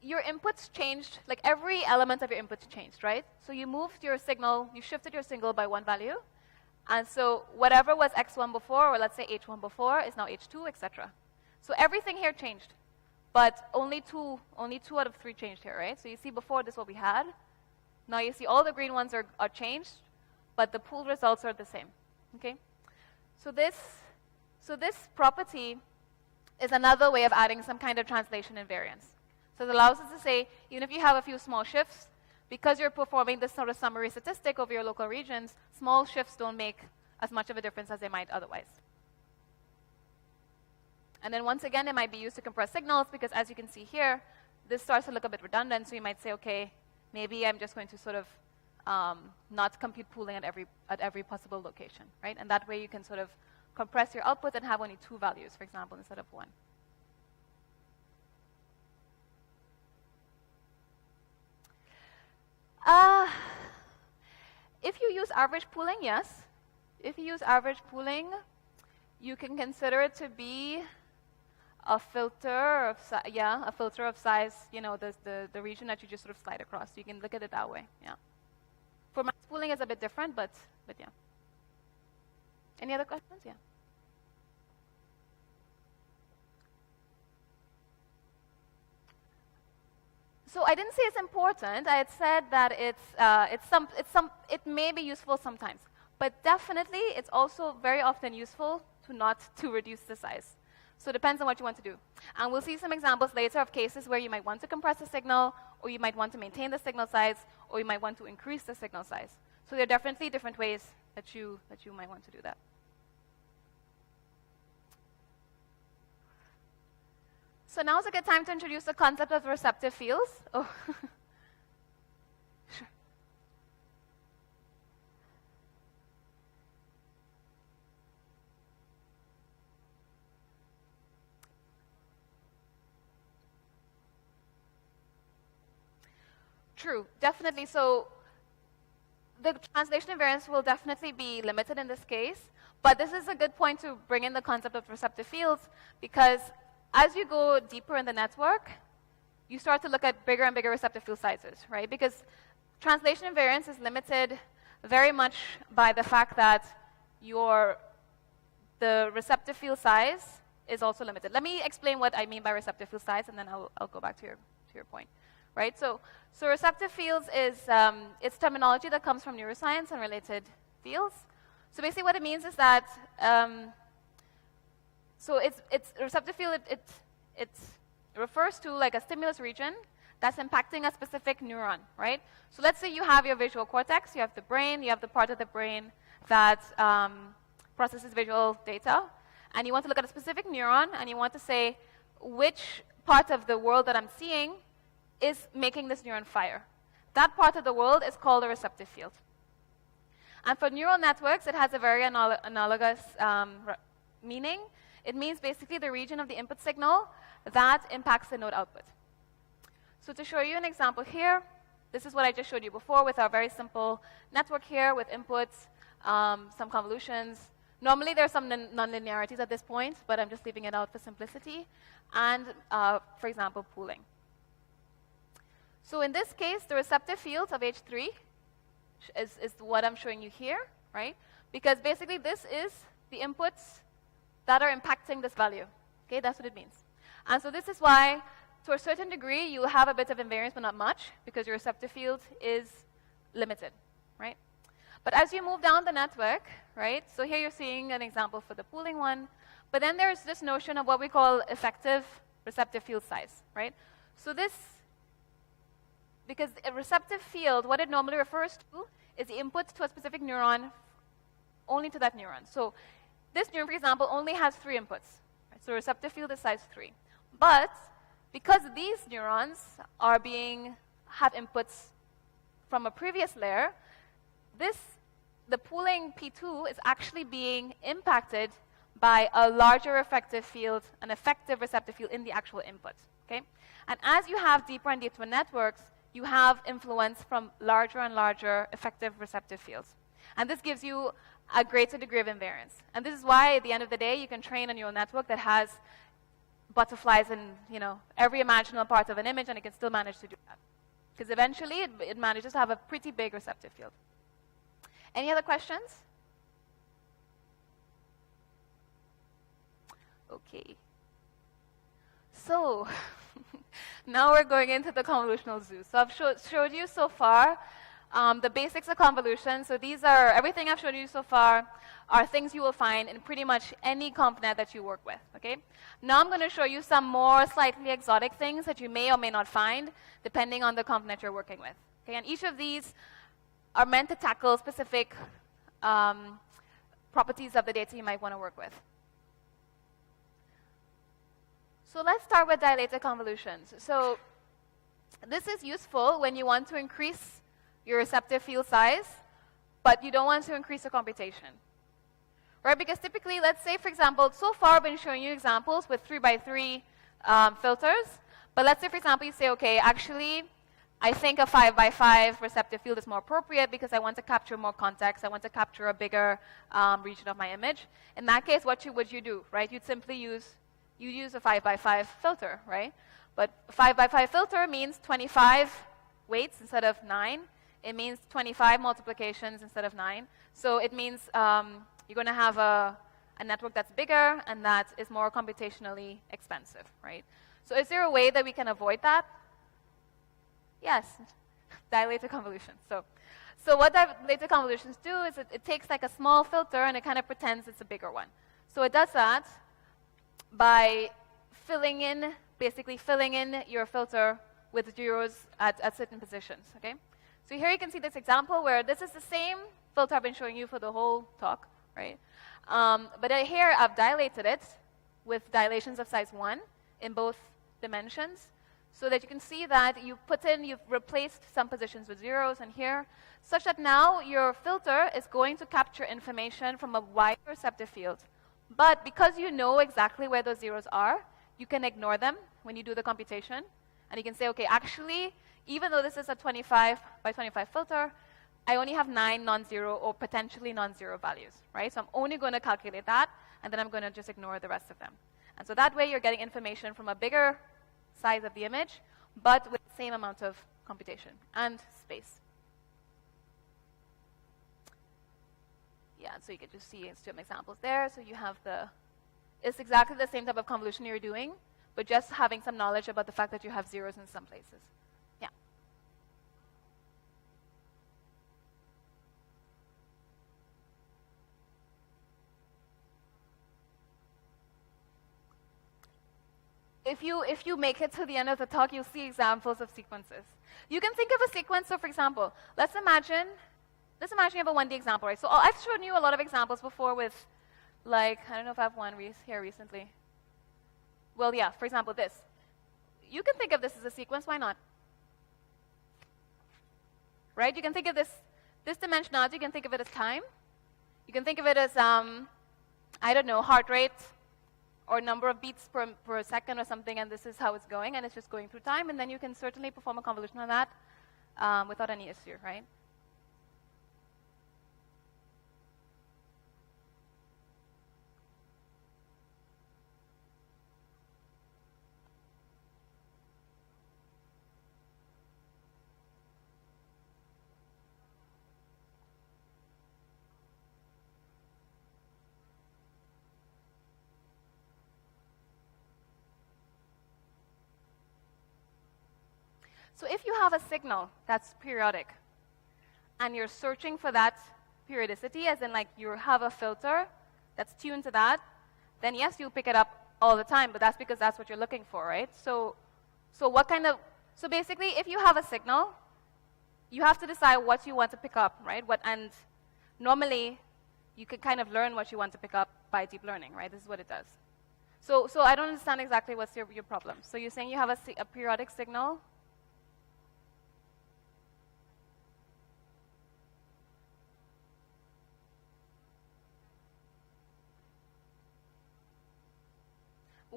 your inputs changed, like every element of your inputs changed, right? So you moved your signal, you shifted your signal by one value. And so whatever was x1 before, or let's say h1 before, is now h2, etc. So everything here changed. But only two out of 3 changed here, right? So you see before this what we had. Now you see all the green ones are changed, but the pool results are the same, okay? So this property is another way of adding some kind of translation invariance. So it allows us to say, even if you have a few small shifts, because you're performing this sort of summary statistic over your local regions, small shifts don't make as much of a difference as they might otherwise. And then once again, it might be used to compress signals, because as you can see here, this starts to look a bit redundant, so you might say, okay, maybe I'm just going to sort of not compute pooling at every possible location, right? And that way you can sort of compress your output and have only 2 values, for example, instead of 1. If you use average pooling, yes. If you use average pooling, you can consider it to be a filter of a filter of size, you know, the region that you just sort of slide across. So you can look at it that way, yeah. For max pooling, it's a bit different, but yeah. Any other questions? Yeah. So I didn't say it's important. I had said that it may be useful sometimes, but definitely it's also very often useful to reduce the size. So it depends on what you want to do. And we'll see some examples later of cases where you might want to compress the signal, or you might want to maintain the signal size, or you might want to increase the signal size. So there are definitely different ways that you might want to do that. So now is a good time to introduce the concept of receptive fields. Oh. Sure. True, definitely. So the translation invariance will definitely be limited in this case, but this is a good point to bring in the concept of receptive fields, because as you go deeper in the network, you start to look at bigger and bigger receptive field sizes, right? Because translation invariance is limited very much by the fact that the receptive field size is also limited. Let me explain what I mean by receptive field size, and then I'll go back to your point, right? So receptive fields is it's terminology that comes from neuroscience and related fields. So basically, what it means is that so it's receptive field. It refers to like a stimulus region that's impacting a specific neuron, right? So let's say you have your visual cortex, you have the brain, you have the part of the brain that processes visual data, and you want to look at a specific neuron, and you want to say which part of the world that I'm seeing is making this neuron fire. That part of the world is called a receptive field. And for neural networks, it has a very analogous meaning. It means basically the region of the input signal that impacts the node output. So to show you an example here, this is what I just showed you before with our very simple network here with inputs, some convolutions. Normally, there are some nonlinearities at this point, but I'm just leaving it out for simplicity. And, for example, pooling. So in this case, the receptive fields of H3 is what I'm showing you here, right? Because basically, this is the inputs that are impacting this value. Okay, that's what it means. And so this is why, to a certain degree, you have a bit of invariance, but not much, because your receptive field is limited, right? But as you move down the network, right, so here you're seeing an example for the pooling one, but then there's this notion of what we call effective receptive field size, right? So this, because a receptive field, what it normally refers to is the input to a specific neuron only to that neuron. So this neuron, for example, only has 3 inputs. Right? So receptive field is size 3. But because these neurons have inputs from a previous layer, the pooling P2 is actually being impacted by a larger effective field, an effective receptive field in the actual input. Okay? And as you have deeper and deeper networks, you have influence from larger and larger effective receptive fields. And this gives you a greater degree of invariance. And this is why, at the end of the day, you can train a neural network that has butterflies in every imaginable part of an image, and it can still manage to do that. Because eventually, it manages to have a pretty big receptive field. Any other questions? Okay. So now we're going into the convolutional zoo. So I've showed you so far the basics of convolution. So these are, everything I've shown you so far are things you will find in pretty much any ConvNet that you work with, okay? Now I'm going to show you some more slightly exotic things that you may or may not find, depending on the ConvNet you're working with, okay? And each of these are meant to tackle specific properties of the data you might want to work with. So let's start with dilated convolutions. So this is useful when you want to increase your receptive field size, but you don't want to increase the computation. Right? Because typically, let's say, for example, so far I've been showing you examples with 3x3 filters. But let's say, for example, you say, OK, actually, I think a 5x5 receptive field is more appropriate because I want to capture more context. I want to capture a bigger region of my image. In that case, what would you do? Right? You'd simply use a 5x5 filter, right? But a 5x5 filter means 25 weights instead of 9. It means 25 multiplications instead of 9. So it means you're going to have a network that's bigger and that is more computationally expensive, right? So is there a way that we can avoid that? Yes, dilated convolutions. So what dilated convolutions do is it takes like a small filter and it kind of pretends it's a bigger one. So it does that by basically filling in your filter with zeros at certain positions, okay? So here you can see this example where this is the same filter I've been showing you for the whole talk, right? But here I've dilated it with dilations of size 1 in both dimensions so that you can see that you've replaced some positions with zeros and here, such that now your filter is going to capture information from a wide receptive field. But because you know exactly where those zeros are, you can ignore them when you do the computation. And you can say, OK, actually, even though this is a 25 by 25 filter, I only have 9 non-zero or potentially non-zero values, right? So I'm only going to calculate that, and then I'm going to just ignore the rest of them. And so that way you're getting information from a bigger size of the image, but with the same amount of computation and space. Yeah, so you can just see some examples there. So you have it's exactly the same type of convolution you're doing, but just having some knowledge about the fact that you have zeros in some places. Yeah. If you make it to the end of the talk, you'll see examples of sequences. You can think of a sequence. So for example, let's imagine you have a 1D example, right? So I've shown you a lot of examples before with, like, I don't know if I have one here recently. Well, yeah, for example, this. You can think of this as a sequence, why not? Right? You can think of this dimensionality, you can think of it as time. You can think of it as, I don't know, heart rate or number of beats per second or something, and this is how it's going, and it's just going through time, and then you can certainly perform a convolution on that without any issue, right? So if you have a signal that's periodic, and you're searching for that periodicity, as in like you have a filter that's tuned to that, then yes, you'll pick it up all the time, but that's because that's what you're looking for, right? So basically, if you have a signal, you have to decide what you want to pick up, right? And normally, you can kind of learn what you want to pick up by deep learning, right? This is what it does. So I don't understand exactly what's your problem. So you're saying you have a periodic signal.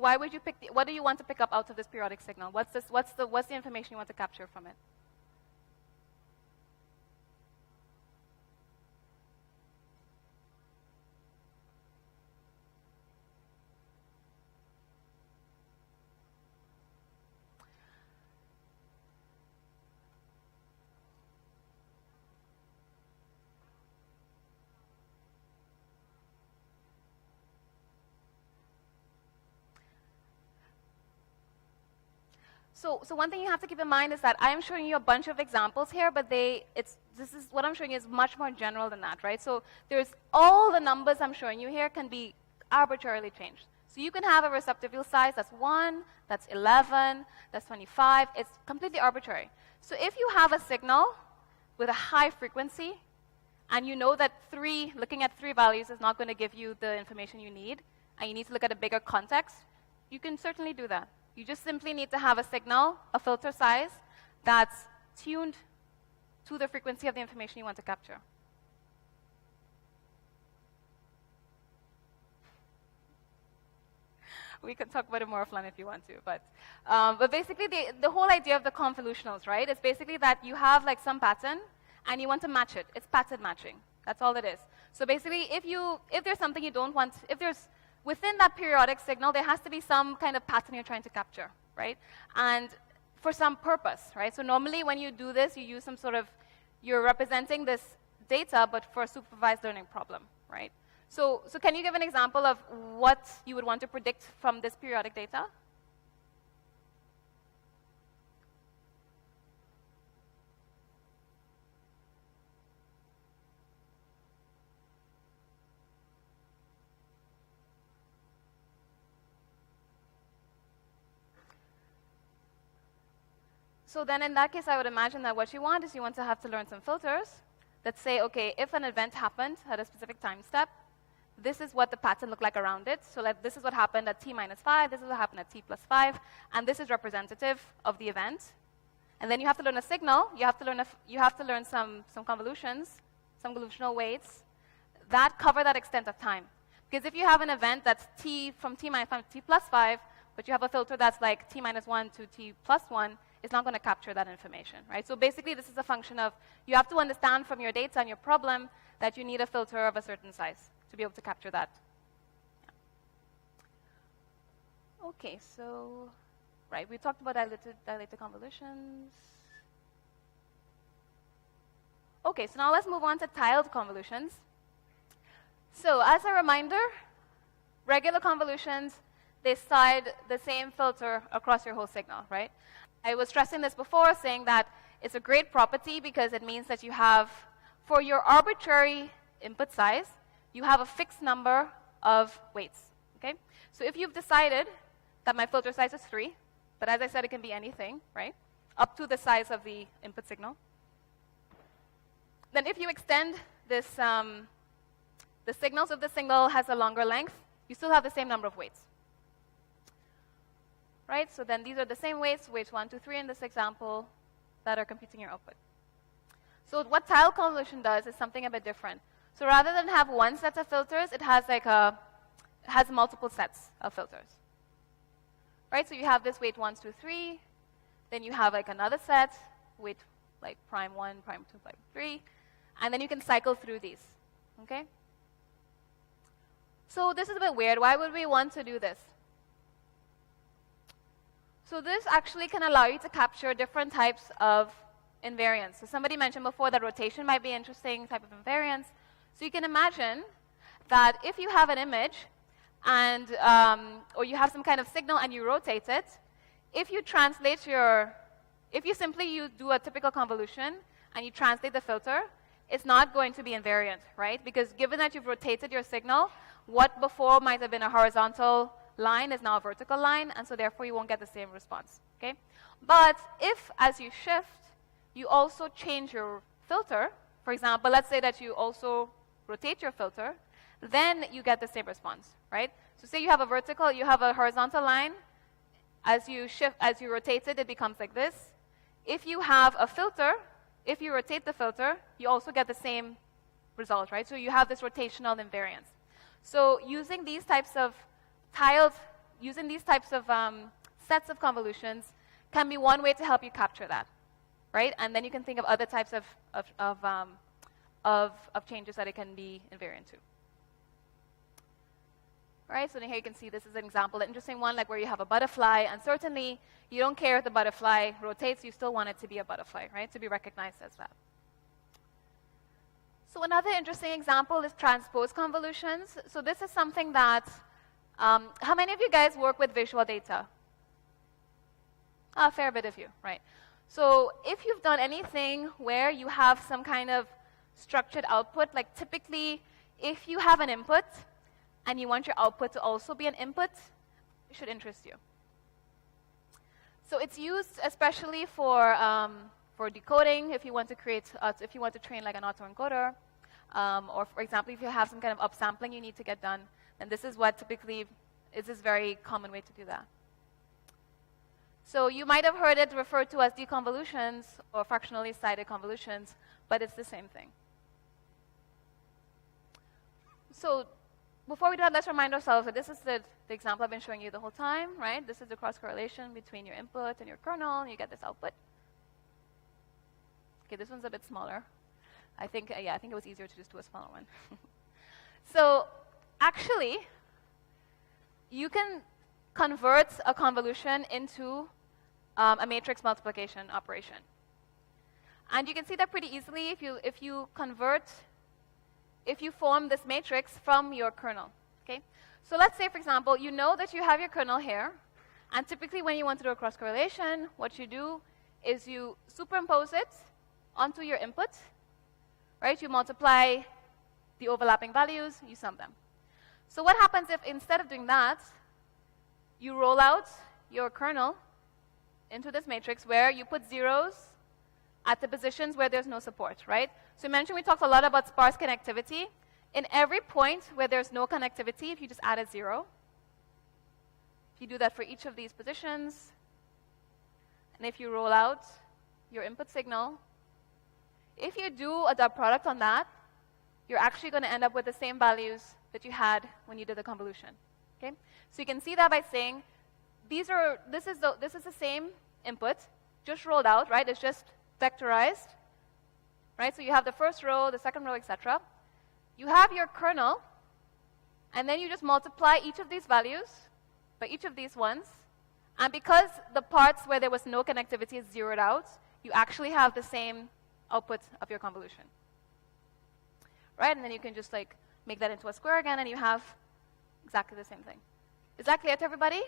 Why would you what do you want to pick up out of this periodic signal? What's the information you want to capture from it? So one thing you have to keep in mind is that I am showing you a bunch of examples here, but what I'm showing you is much more general than that, right? So there's all the numbers I'm showing you here can be arbitrarily changed. So you can have a receptive field size that's 1, that's 11, that's 25. It's completely arbitrary. So if you have a signal with a high frequency, and you know that looking at 3 values is not going to give you the information you need, and you need to look at a bigger context, you can certainly do that. You just simply need to have a signal, a filter size, that's tuned to the frequency of the information you want to capture. We can talk about it more offline if you want to, but basically the whole idea of the convolutionals, right, is basically that you have like some pattern and you want to match it. It's pattern matching. That's all it is. So basically, if there's something you don't want, within that periodic signal, there has to be some kind of pattern you're trying to capture, right? And for some purpose, right? So normally when you do this, you use some sort of, you're representing this data, but for a supervised learning problem, right? So can you give an example of what you would want to predict from this periodic data? So then in that case, I would imagine that what you want is you want to have to learn some filters that say, okay, if an event happened at a specific time step, this is what the pattern looked like around it. So like, this is what happened at t minus 5, this is what happened at t plus 5, and this is representative of the event. And then you have to learn a signal, you have to learn some convolutions, some convolutional weights that cover that extent of time. Because if you have an event that's from t minus 5 to t plus 5, but you have a filter that's like t minus 1 to t plus 1, it's not going to capture that information, right? So basically, this is a function of you have to understand from your data and your problem that you need a filter of a certain size to be able to capture that. Yeah. Okay, so, right, we talked about dilated convolutions. Okay, so now let's move on to tiled convolutions. So as a reminder, regular convolutions, they slide the same filter across your whole signal, right? I was stressing this before, saying that it's a great property because it means that you have, for your arbitrary input size, you have a fixed number of weights, okay? So if you've decided that my filter size is 3, but as I said, it can be anything, right? Up to the size of the input signal. Then if you extend this, the signals, if the signal has a longer length, you still have the same number of weights. Right? So then these are the same weights, weights 1, 2, 3 in this example, that are computing your output. So what tile convolution does is something a bit different. So rather than have one set of filters, it has multiple sets of filters. Right? So you have this weight 1, 2, 3, then you have like another set, weight like prime 1, prime 2, prime 3, and then you can cycle through these. Okay? So this is a bit weird. Why would we want to do this? So this actually can allow you to capture different types of invariance. So somebody mentioned before that rotation might be an interesting type of invariance. So you can imagine that if you have an image and or you have some kind of signal and you rotate it, if you translate if you simply do a typical convolution and you translate the filter, it's not going to be invariant, right? Because given that you've rotated your signal, what before might have been a horizontal line is now a vertical line, and so therefore you won't get the same response, okay? But if, as you shift, you also change your filter, for example, let's say that you also rotate your filter, then you get the same response, right? So say you have a horizontal line, as you rotate it, it becomes like this. If you have a filter, if you rotate the filter, you also get the same result, right? So you have this rotational invariance. So using these types of sets of convolutions can be one way to help you capture that, right? And then you can think of other types of changes that it can be invariant to. Right, so here you can see this is an example, an interesting one, like where you have a butterfly, and certainly you don't care if the butterfly rotates, you still want it to be a butterfly, right, to be recognized as that. So another interesting example is transpose convolutions. So this is something that, how many of you guys work with visual data? A fair bit of you, right. So if you've done anything where you have some kind of structured output, like typically if you have an input, and you want your output to also be an input, it should interest you. So it's used especially for decoding, if you want to if you want to train like an autoencoder, or for example, if you have some kind of upsampling you need to get done, then this is what typically is this very common way to do that. So you might have heard it referred to as deconvolutions or fractionally sided convolutions, but it's the same thing. So before we do that, let's remind ourselves that this is the example I've been showing you the whole time, right? This is the cross-correlation between your input and your kernel, and you get this output. Okay, this one's a bit smaller. I think it was easier to just do a smaller one. So actually, you can convert a convolution into a matrix multiplication operation. And you can see that pretty easily if you form this matrix from your kernel, okay? So let's say, for example, you know that you have your kernel here, and typically when you want to do a cross-correlation, what you do is you superimpose it onto your input, right? You multiply the overlapping values, you sum them. So what happens if instead of doing that, you roll out your kernel into this matrix where you put zeros at the positions where there's no support, right? So we talked a lot about sparse connectivity. In every point where there's no connectivity, if you just add a 0, if you do that for each of these positions, and if you roll out your input signal, if you do a dot product on that, you're actually going to end up with the same values that you had when you did the convolution. Okay? So you can see that by saying this is the same input, just rolled out, right? It's just vectorized, right? So you have the first row, the second row, etc. You have your kernel, and then you just multiply each of these values by each of these ones. And because the parts where there was no connectivity is zeroed out, you actually have the same output of your convolution. Right? And then you can just like make that into a square again, and you have exactly the same thing. Is that clear to everybody?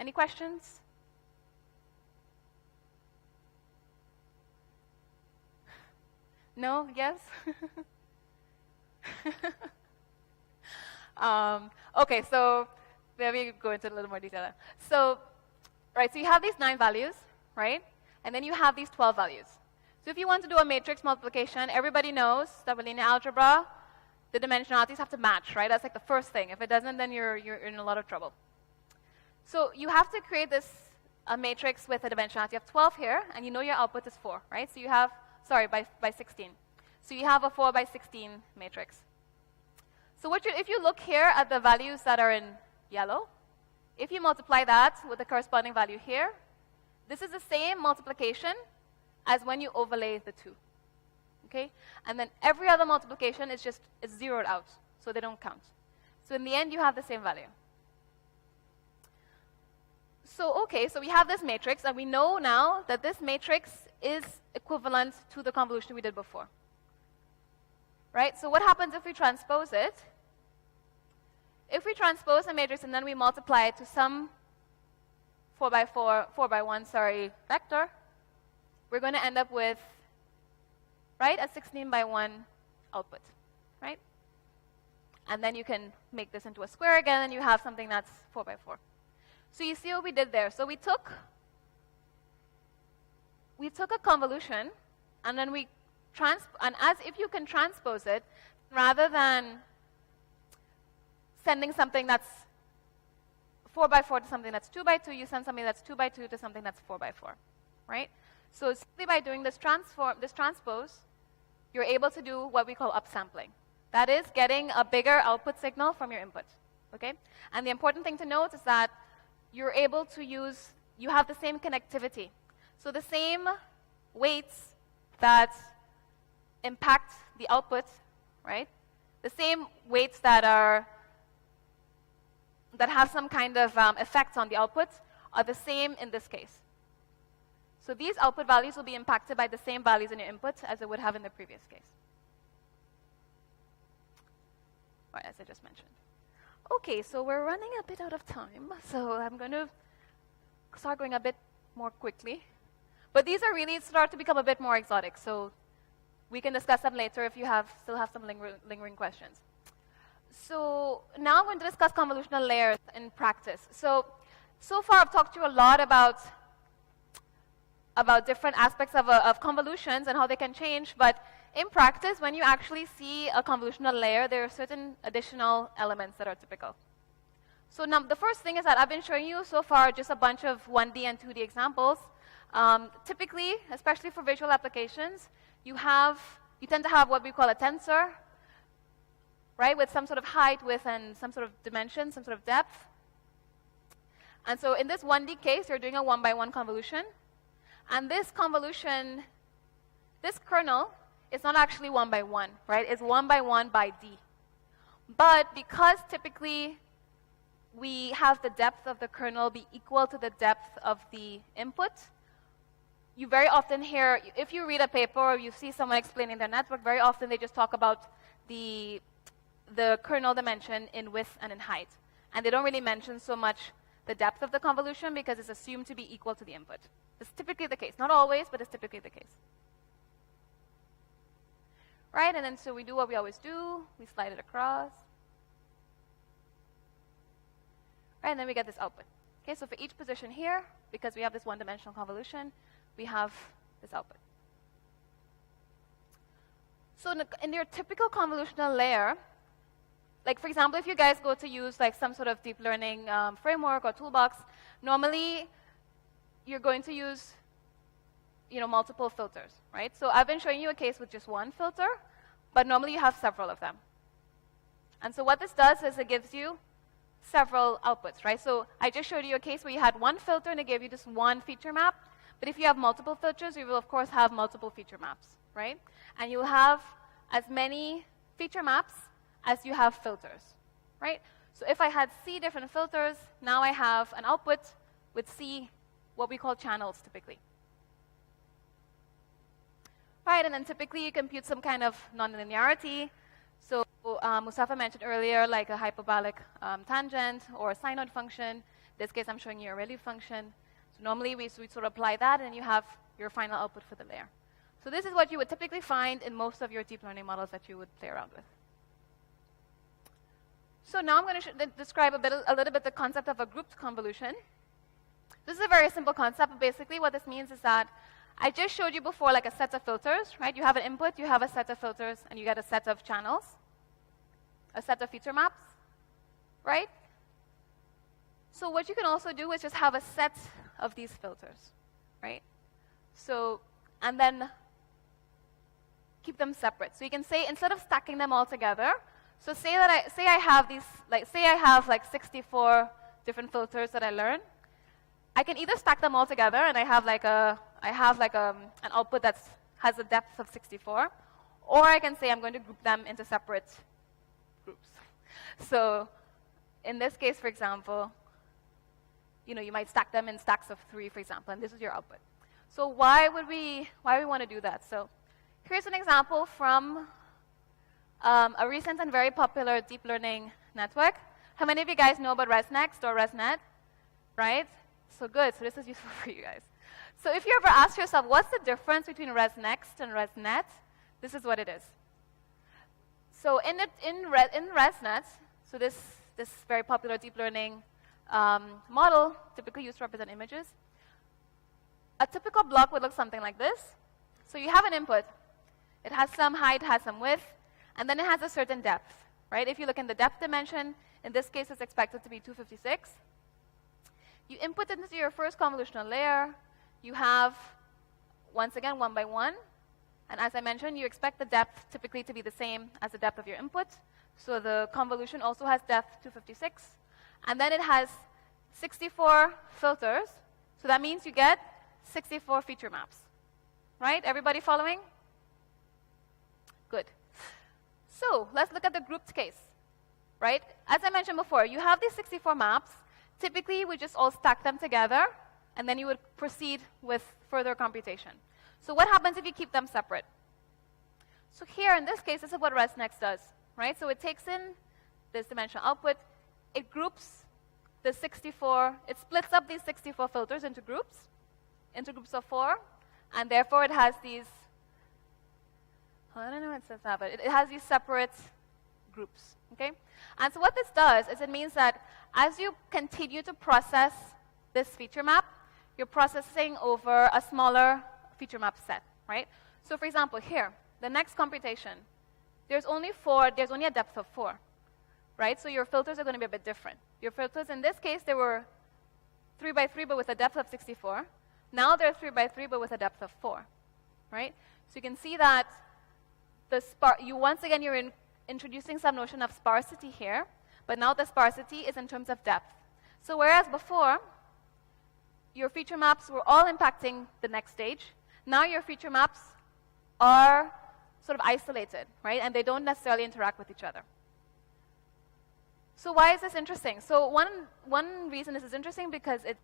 Any questions? No? Yes? Okay, so let me go into a little more detail. So, right, so you have these 9 values, right? And then you have these 12 values. So if you want to do a matrix multiplication, everybody knows that with linear algebra, the dimensionalities have to match, right? That's like the first thing. If it doesn't, then you're in a lot of trouble. So you have to create a matrix with a dimensionality of 12 here, and you know your output is 4, right? So you have, sorry, by 16. So you have a 4 by 16 matrix. So if you look here at the values that are in yellow, if you multiply that with the corresponding value here, this is the same multiplication as when you overlay the 2. Okay? And then every other multiplication is zeroed out, so they don't count. So in the end, you have the same value. So, okay, so we have this matrix, and we know now that this matrix is equivalent to the convolution we did before. Right? So what happens if we transpose it? If we transpose the matrix and then we multiply it to some 4 by 1 vector, we're going to end up with, right, a 16 by 1 output, right? And then you can make this into a square again, and you have something that's 4 by 4. So you see what we did there. So we took a convolution, and then and as if you can transpose it, rather than sending something that's 4 by 4 to something that's 2 by 2, you send something that's 2 by 2 to something that's 4 by 4, right? So simply by doing this transpose, you're able to do what we call upsampling. That is getting a bigger output signal from your input, okay? And the important thing to note is that you're able to you have the same connectivity. So the same weights that impact the output, right? The same weights that have some kind of effect on the output are the same in this case. So these output values will be impacted by the same values in your input as it would have in the previous case. Or as I just mentioned. Okay, so we're running a bit out of time, so I'm going to start going a bit more quickly. But these are really start to become a bit more exotic, so we can discuss them later if you still have some lingering questions. So now I'm going to discuss convolutional layers in practice. So far I've talked to you a lot about different aspects of convolutions and how they can change, but in practice, when you actually see a convolutional layer, there are certain additional elements that are typical. So now the first thing is that I've been showing you so far just a bunch of 1D and 2D examples. Typically, especially for visual applications, you tend to have what we call a tensor, right, with some sort of height, width, and some sort of dimension, some sort of depth. And so in this 1D case, you're doing a 1 by 1 convolution. And this convolution, this kernel, is not actually 1 by 1, right? It's 1 by 1 by D. But because typically we have the depth of the kernel be equal to the depth of the input, you very often hear, if you read a paper or you see someone explaining their network, very often they just talk about the kernel dimension in width and in height. And they don't really mention so much the depth of the convolution because it's assumed to be equal to the input. It's typically the case. Not always, but it's typically the case. Right, and then so we do what we always do. We slide it across. Right, and then we get this output. Okay, so for each position here, because we have this one-dimensional convolution, we have this output. So in your typical convolutional layer, like for example, if you guys go to use like some sort of deep learning framework or toolbox, normally you're going to use multiple filters, right? So I've been showing you a case with just one filter, but normally you have several of them. And so what this does is it gives you several outputs, right? So I just showed you a case where you had one filter and it gave you just one feature map, But if you have multiple filters, you will, of course, have multiple feature maps, right? And you'll have as many feature maps as you have filters, right? So if I had C different filters, now I have an output with C, what we call channels typically. Right, and then typically you compute some kind of nonlinearity. So Mustafa mentioned earlier, like a hyperbolic tangent or a sinoid function. In this case, I'm showing you a ReLU function. So normally we sort of apply that, and you have your final output for the layer. So this is what you would typically find in most of your deep learning models that you would play around with. So now I'm going to describe a little bit the concept of a grouped convolution. This is a very simple concept, but basically what this means is that I just showed you before like a set of filters, right? You have an input, you have a set of filters, and you get a set of channels, a set of feature maps, right? So what you can also do is just have a set of these filters, right? So, and then keep them separate. So you can say, instead of stacking them all together, so say I have like 64 different filters that I learn. I can either stack them all together and I have an output that has a depth of 64, or I can say I'm going to group them into separate groups. So in this case, for example, you might stack them in stacks of 3, for example, and this is your output. So why we want to do that? So here's an example from a recent and very popular deep learning network. How many of you guys know about ResNext or ResNet? Right? So good. So this is useful for you guys. So if you ever ask yourself, what's the difference between ResNext and ResNet? This is what it is. So in ResNet, so this very popular deep learning model, typically used to represent images, a typical block would look something like this. So you have an input. It has some height, has some width, and then it has a certain depth, right? If you look in the depth dimension, in this case, it's expected to be 256. You input it into your first convolutional layer. You have, once again, 1 by 1. And as I mentioned, you expect the depth typically to be the same as the depth of your input. So the convolution also has depth 256. And then it has 64 filters. So that means you get 64 feature maps. Right? Everybody following? Good. So let's look at the grouped case. Right? As I mentioned before, you have these 64 maps. Typically, we just all stack them together, and then you would proceed with further computation. So what happens if you keep them separate? So here, in this case, this is what ResNext does, right? So it takes in this dimensional output. It groups the 64. It splits up these 64 filters into groups of 4, and therefore it has these, I don't know what it says now, but it has these separate groups, okay? And so what this does is it means that as you continue to process this feature map, you're processing over a smaller feature map set, right? So for example, here, the next computation, there's only a depth of 4, right? So your filters are going to be a bit different. Your filters, in this case, they were 3 by 3, but with a depth of 64. Now they're 3 by 3, but with a depth of 4, right? So you can see that once again, you're introducing some notion of sparsity here, but now the sparsity is in terms of depth. So whereas before, your feature maps were all impacting the next stage, now your feature maps are sort of isolated, right? And they don't necessarily interact with each other. So why is this interesting? So one reason this is interesting because it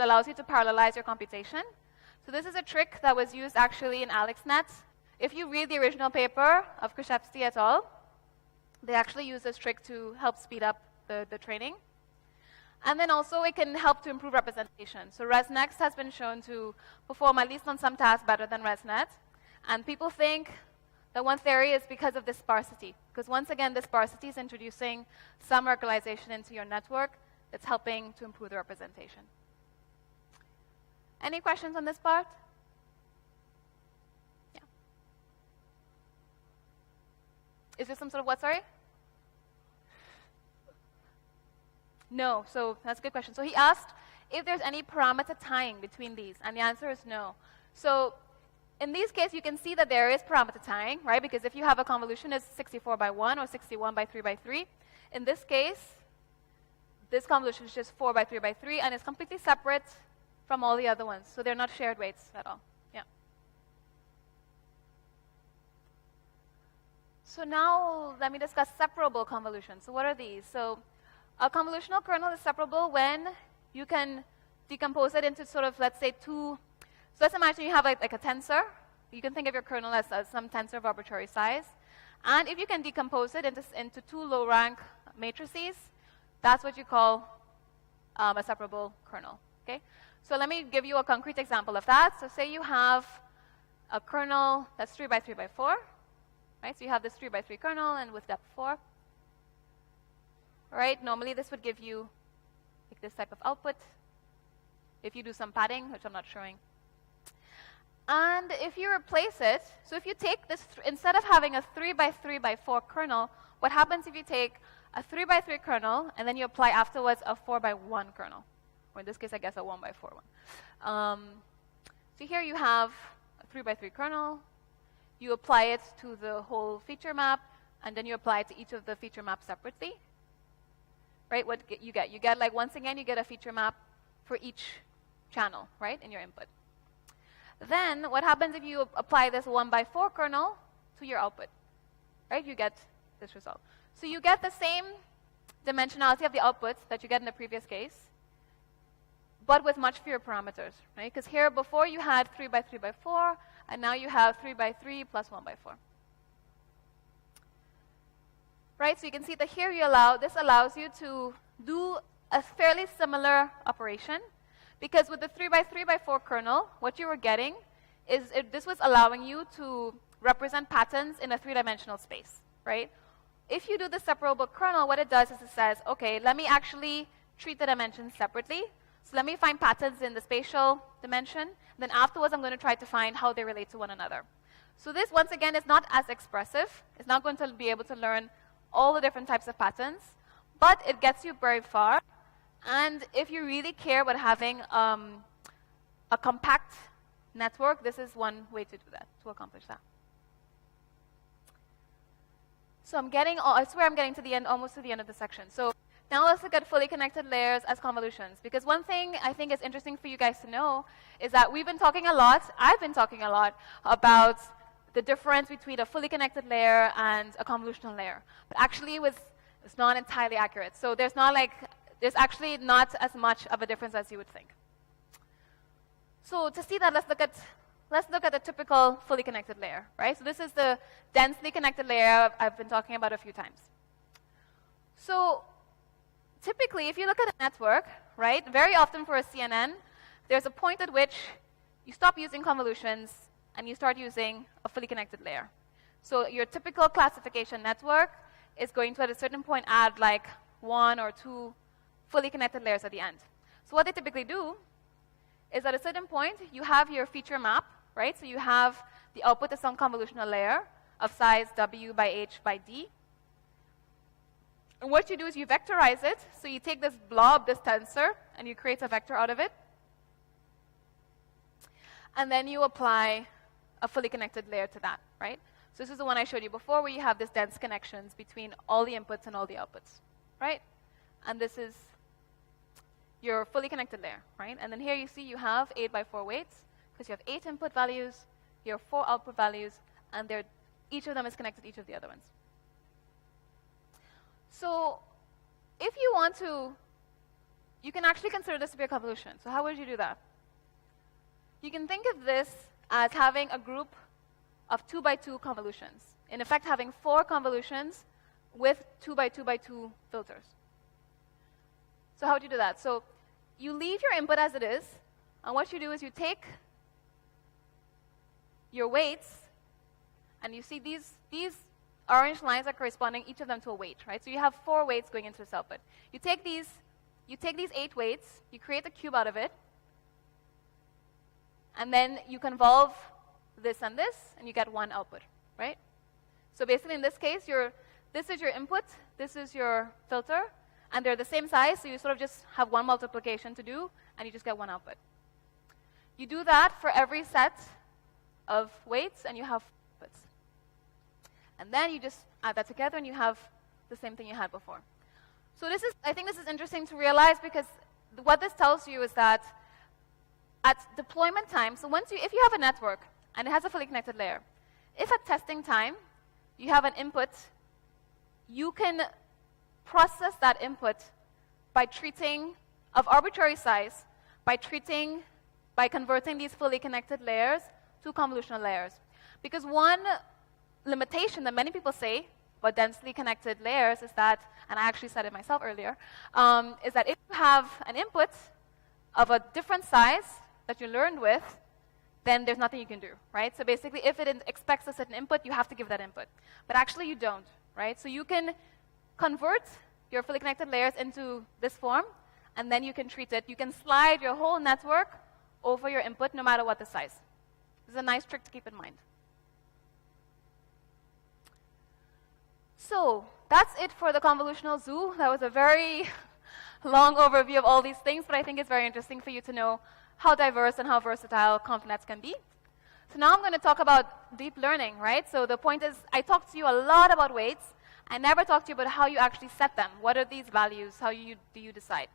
allows you to parallelize your computation. So this is a trick that was used actually in AlexNet. If you read the original paper of Krzyzewski et al., they actually use this trick to help speed up the training. And then also it can help to improve representation. So ResNext has been shown to perform, at least on some tasks, better than ResNet. And people think that one theory is because of this sparsity. Because once again, this sparsity is introducing some localization into your network that's helping to improve the representation. Any questions on this part? Yeah. Is there some sort of what, sorry? No, so that's a good question. So he asked if there's any parameter tying between these, and the answer is no. So in these cases, you can see that there is parameter tying, right? Because if you have a convolution it's 64 by 1 or 61 by 3 by 3, in this case, this convolution is just 4 by 3 by 3, and it's completely separate from all the other ones. So they're not shared weights at all. Yeah. So now let me discuss separable convolutions. So what are these? So a convolutional kernel is separable when you can decompose it into sort of, let's say, two. So let's imagine you have like a tensor. You can think of your kernel as some tensor of arbitrary size. And if you can decompose it into two low-rank matrices, that's what you call a separable kernel. Okay? So let me give you a concrete example of that. So say you have a kernel that's 3 by 3 by 4. Right? So you have this 3 by 3 kernel and with depth 4. Right? Normally this would give you like this type of output if you do some padding, which I'm not showing. And if you replace it, so if you take this, instead of having a 3 by 3 by 4 kernel, what happens if you take a 3 by 3 kernel and then you apply afterwards a 4 by 1 kernel? Or in this case, I guess a 1 by 4 one. So here you have a 3 by 3 kernel. You apply it to the whole feature map, and then you apply it to each of the feature maps separately. Right? What you get? You get, like, once again, you get a feature map for each channel, right, in your input. Then what happens if you apply this 1 by 4 kernel to your output? Right? You get this result. So you get the same dimensionality of the output that you get in the previous case, but with much fewer parameters, right? Because here before you had 3 by 3 by 4, and now you have 3 by 3 plus 1 by 4. Right? So you can see that here this allows you to do a fairly similar operation, because with the 3 by 3 by 4 kernel, what you were getting is this was allowing you to represent patterns in a three-dimensional space, right? If you do the separable kernel, what it does is it says, okay, let me actually treat the dimensions separately. So let me find patterns in the spatial dimension. Then afterwards, I'm going to try to find how they relate to one another. So this, once again, is not as expressive. It's not going to be able to learn all the different types of patterns, but it gets you very far. And if you really care about having a compact network, this is one way to do that, to accomplish that. So I swear I'm getting to the end, almost to the end of the section. So now let's look at fully connected layers as convolutions. Because one thing I think is interesting for you guys to know is that I've been talking a lot about the difference between a fully connected layer and a convolutional layer. But actually it's not entirely accurate. So there's actually not as much of a difference as you would think. So to see that, let's look at the typical fully connected layer, right? So this is the densely connected layer I've been talking about a few times. So typically, if you look at a network, right, very often for a CNN, there's a point at which you stop using convolutions and you start using a fully connected layer. So your typical classification network is going to, at a certain point, add like 1 or 2 fully connected layers at the end. So what they typically do is at a certain point, you have your feature map, right? So you have the output of some convolutional layer of size W by H by D. And what you do is you vectorize it. So you take this blob, this tensor, and you create a vector out of it. And then you apply a fully connected layer to that, right? So this is the one I showed you before, where you have this dense connections between all the inputs and all the outputs, right? And this is your fully connected layer, right? And then here you see you have 8 by 4 weights, because you have 8 input values, you have 4 output values, and each of them is connected to each of the other ones. So if you want to, you can actually consider this to be a convolution. So how would you do that? You can think of this as having a group of 2 by 2 convolutions. In effect, having 4 convolutions with 2 by 2 by 2 filters. So how would you do that? So you leave your input as it is, and what you do is you take your weights, and you see these orange lines are corresponding each of them to a weight, right? So you have 4 weights going into this output. You take these 8 weights, you create a cube out of it, and then you convolve this and this, and you get 1 output, right? So basically, in this case, this is your input, this is your filter, and they're the same size, so you sort of just have 1 multiplication to do, and you just get 1 output. You do that for every set of weights, and you have outputs. And then you just add that together, and you have the same thing you had before. So I think this is interesting to realize, because what this tells you is that at deployment time, so if you have a network and it has a fully connected layer, if at testing time you have an input, you can process that input by treating of arbitrary size, by converting these fully connected layers to convolutional layers. Because one limitation that many people say about densely connected layers is that, and I actually said it myself earlier, is that if you have an input of a different size that you learned with, then there's nothing you can do, right? So basically, if it expects a certain input, you have to give that input. But actually, you don't, right? So you can convert your fully connected layers into this form, and then you can treat it. You can slide your whole network over your input, no matter what the size. This is a nice trick to keep in mind. So that's it for the convolutional zoo. That was a very long overview of all these things, but I think it's very interesting for you to know how diverse and how versatile ConvNets can be. So now I'm going to talk about deep learning, right? So the point is, I talked to you a lot about weights. I never talked to you about how you actually set them. What are these values? How do you decide?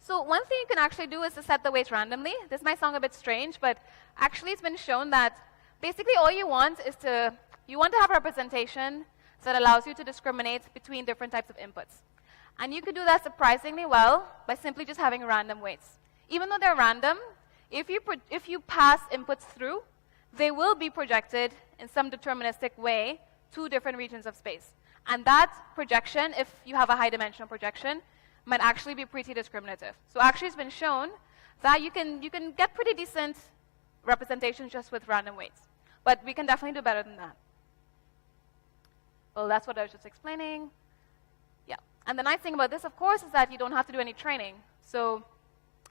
So one thing you can actually do is to set the weights randomly. This might sound a bit strange, but actually it's been shown that basically all you want is you want to have a representation that allows you to discriminate between different types of inputs. And you can do that surprisingly well by simply just having random weights. Even though they're random, if you pass inputs through, they will be projected in some deterministic way to different regions of space. And that projection, if you have a high-dimensional projection, might actually be pretty discriminative. So actually it's been shown that you can get pretty decent representations just with random weights. But we can definitely do better than that. Well, that's what I was just explaining. Yeah. And the nice thing about this, of course, is that you don't have to do any training. So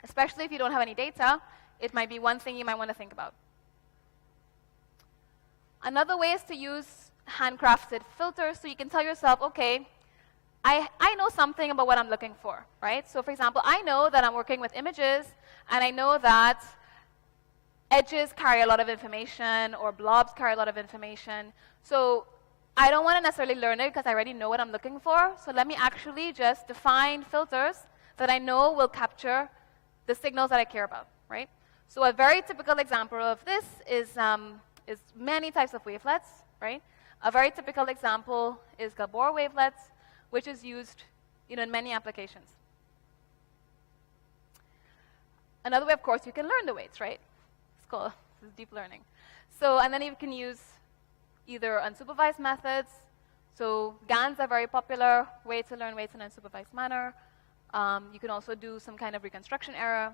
especially if you don't have any data, it might be one thing you might want to think about. Another way is to use handcrafted filters, so you can tell yourself, okay, I know something about what I'm looking for, right? So for example, I know that I'm working with images, and I know that edges carry a lot of information, or blobs carry a lot of information. So I don't want to necessarily learn it because I already know what I'm looking for. So let me actually just define filters that I know will capture the signals that I care about, right? So a very typical example of this is many types of wavelets, right? A very typical example is Gabor wavelets, which is used in many applications. Another way, of course, you can learn the weights, right? This is deep learning. So, and then you can use either unsupervised methods. So GANs are very popular, way to learn weights in an unsupervised manner. You can also do some kind of reconstruction error.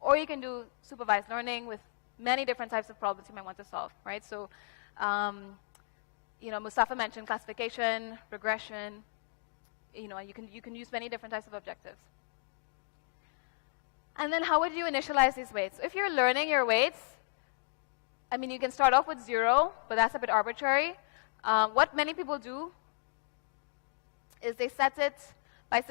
Or you can do supervised learning with many different types of problems you might want to solve, right? So, Mustafa mentioned classification, regression. You can use many different types of objectives. And then how would you initialize these weights? So if you're learning your weights, you can start off with 0, but that's a bit arbitrary. What many people do is they set it by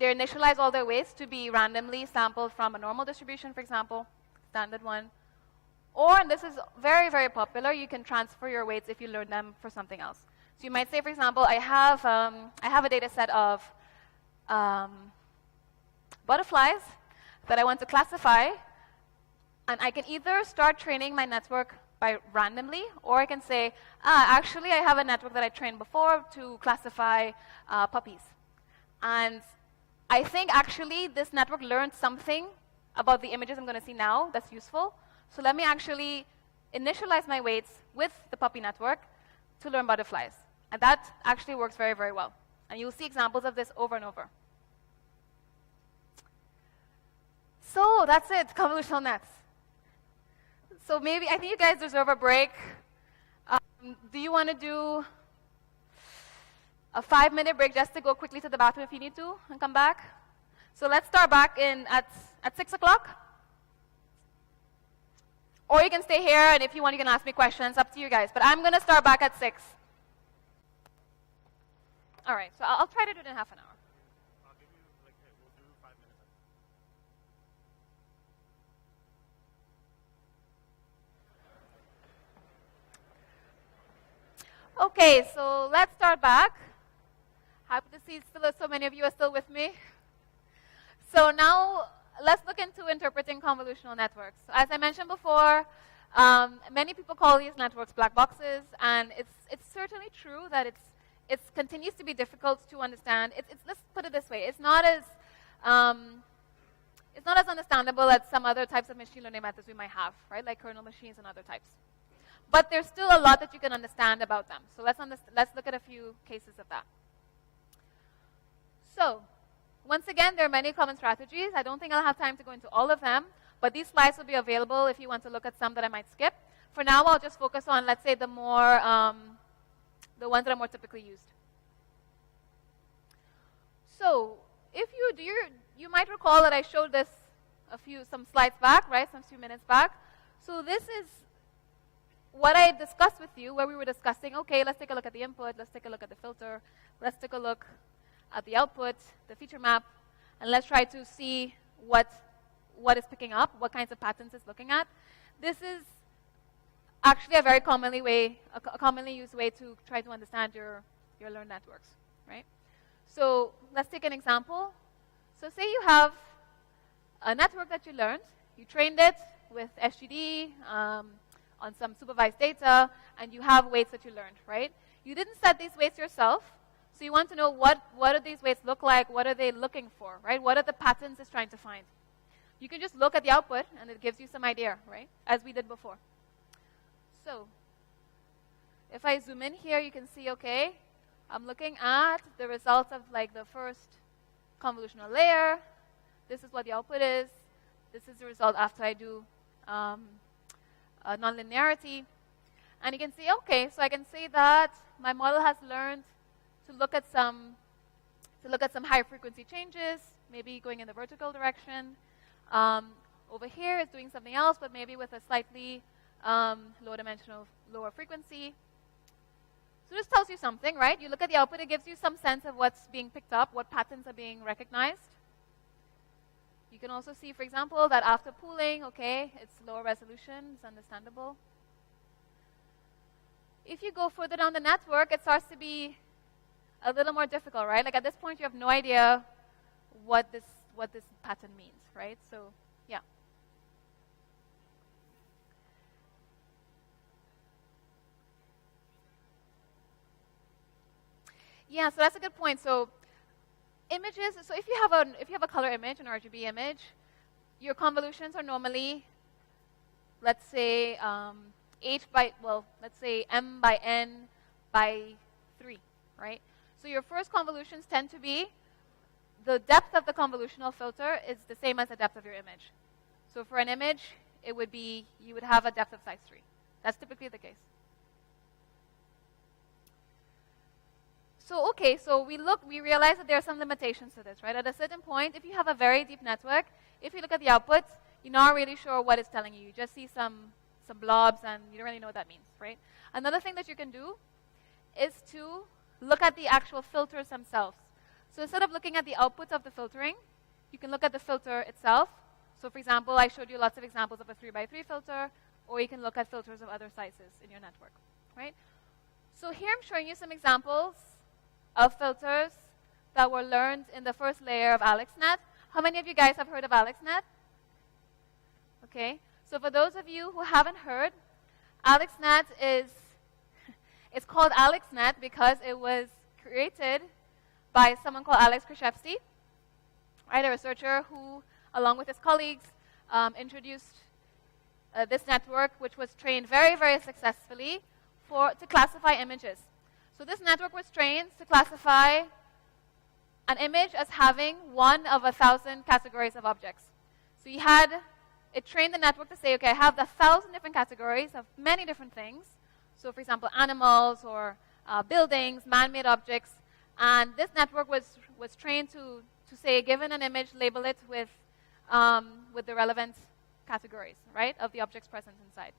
they initialize all their weights to be randomly sampled from a normal distribution, for example, standard one. Or, and this is very, very popular, you can transfer your weights if you learn them for something else. So you might say, for example, I have a data set of butterflies that I want to classify, and I can either start training my network by randomly, or I can say, actually, I have a network that I trained before to classify puppies. And I think, actually, this network learned something about the images I'm going to see now that's useful. So let me actually initialize my weights with the puppy network to learn butterflies. And that actually works very, very well. And you'll see examples of this over and over. So that's it, convolutional nets. So I think you guys deserve a break. Do you want to do a 5-minute break just to go quickly to the bathroom if you need to and come back? So let's start back at 6 o'clock. Or you can stay here, and if you want, you can ask me questions. Up to you guys. But I'm going to start back at 6. All right, so I'll try to do it in half an hour. I'll give you, we'll do 5 minutes. Okay, so let's start back. Happy to see so many of you are still with me. So now, let's look into interpreting convolutional networks. So as I mentioned before, many people call these networks black boxes, and it's certainly true that it continues to be difficult to understand. Let's put it this way: it's not as understandable as some other types of machine learning methods we might have, right? Like kernel machines and other types. But there's still a lot that you can understand about them. So let's look at a few cases of that. So once again, there are many common strategies. I don't think I'll have time to go into all of them, but these slides will be available if you want to look at some that I might skip. For now, I'll just focus on, let's say, the ones that are more typically used. So if you might recall that I showed this some slides back, right, some few minutes back. So this is what I discussed with you, where we were discussing, okay, let's take a look at the input, let's take a look at the filter, let's take a look at the output, the feature map, and let's try to see what is picking up, what kinds of patterns it's looking at. This is actually a very commonly used way to try to understand your learned networks, right? So let's take an example. So say you have a network that you learned, you trained it with SGD on some supervised data, and you have weights that you learned, right? You didn't set these weights yourself, so you want to know what do these weights look like, what are they looking for, right? What are the patterns it's trying to find? You can just look at the output, and it gives you some idea, right, as we did before. So if I zoom in here, you can see, okay, I'm looking at the results of like the first convolutional layer. This is what the output is. This is the result after I do nonlinearity. And you can see, okay, so I can say that my model has learned to look at some high frequency changes, maybe going in the vertical direction. Over here it's doing something else, but maybe with a slightly lower frequency. So this tells you something, right? You look at the output, it gives you some sense of what's being picked up, what patterns are being recognized. You can also see, for example, that after pooling, okay, it's lower resolution, it's understandable. If you go further down the network, it starts to be a little more difficult, right? Like at this point, you have no idea what this pattern means, right? So, yeah. Yeah, so that's a good point. So images, so if you have a color image, an RGB image, your convolutions are normally, let's say, let's say m by n by 3, right? So your first convolutions tend to be, the depth of the convolutional filter is the same as the depth of your image. So for an image, it would be, you would have a depth of size 3. That's typically the case. So okay, so we realize that there are some limitations to this, right? At a certain point, if you have a very deep network, if you look at the output, you're not really sure what it's telling you. You just see some blobs, and you don't really know what that means, right? Another thing that you can do is to look at the actual filters themselves. So instead of looking at the outputs of the filtering, you can look at the filter itself. So for example, I showed you lots of examples of a 3x3 filter, or you can look at filters of other sizes in your network, right? So here I'm showing you some examples of filters that were learned in the first layer of AlexNet. How many of you guys have heard of AlexNet? Okay, so for those of you who haven't heard, AlexNet it's called AlexNet because it was created by someone called Alex Krzyzewski, right, a researcher who, along with his colleagues, introduced this network, which was trained very, very successfully to classify images. So this network was trained to classify an image as having one of 1,000 categories of objects. So it trained the network to say, okay, I have 1,000 different categories of many different things. So for example, animals or buildings, man-made objects. And this network was trained to say, given an image, label it with the relevant categories, right, of the objects present inside.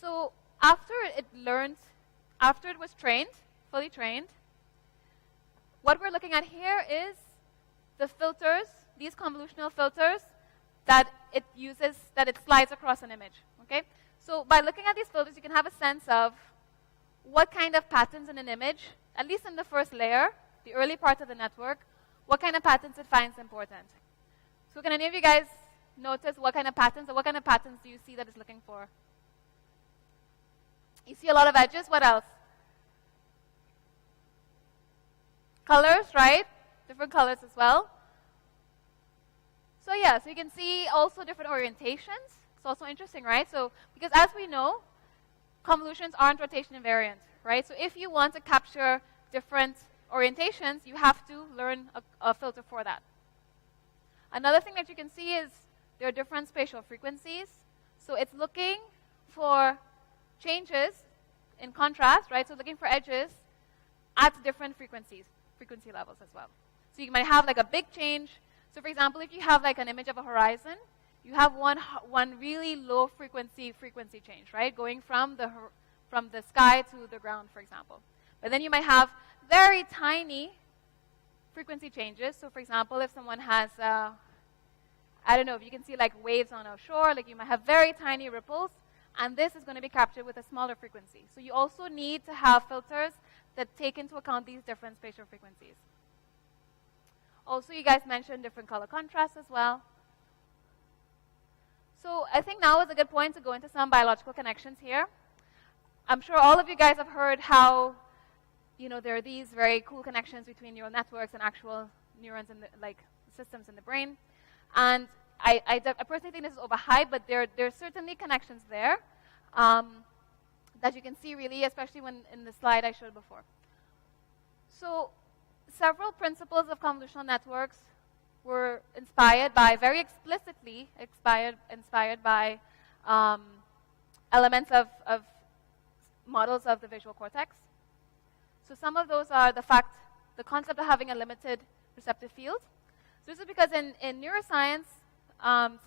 So after it was trained, fully trained, what we're looking at here is the filters, these convolutional filters that it uses, that it slides across an image, okay? So by looking at these filters, you can have a sense of what kind of patterns in an image, at least in the first layer, the early part of the network, what kind of patterns it finds important. So can any of you guys notice what kind of patterns, or what kind of patterns do you see that it's looking for? You see a lot of edges. What else? Colors, right? Different colors as well. So yeah, so you can see also different orientations. It's also interesting, right? So because as we know, convolutions aren't rotation invariant, right? So if you want to capture different orientations, you have to learn a filter for that. Another thing that you can see is there are different spatial frequencies. So it's looking for changes in contrast, right? So looking for edges at different frequency levels as well. So you might have like a big change. So for example, if you have like an image of a horizon, you have one really low frequency change, right? Going from the sky to the ground, for example. But then you might have very tiny frequency changes. So for example, if someone has, I don't know, if you can see like waves on a shore, like you might have very tiny ripples, and this is going to be captured with a smaller frequency. So you also need to have filters that take into account these different spatial frequencies. Also, you guys mentioned different color contrasts as well. So I think now is a good point to go into some biological connections here. I'm sure all of you guys have heard how, you know, there are these very cool connections between neural networks and actual neurons in the, like, systems in the brain. And I personally think this is overhyped, but there are certainly connections there that you can see really, especially when in the slide I showed before. So several principles of convolutional networks were inspired by, very explicitly inspired by elements of models of the visual cortex. So some of those are the concept of having a limited receptive field. So this is because in neuroscience,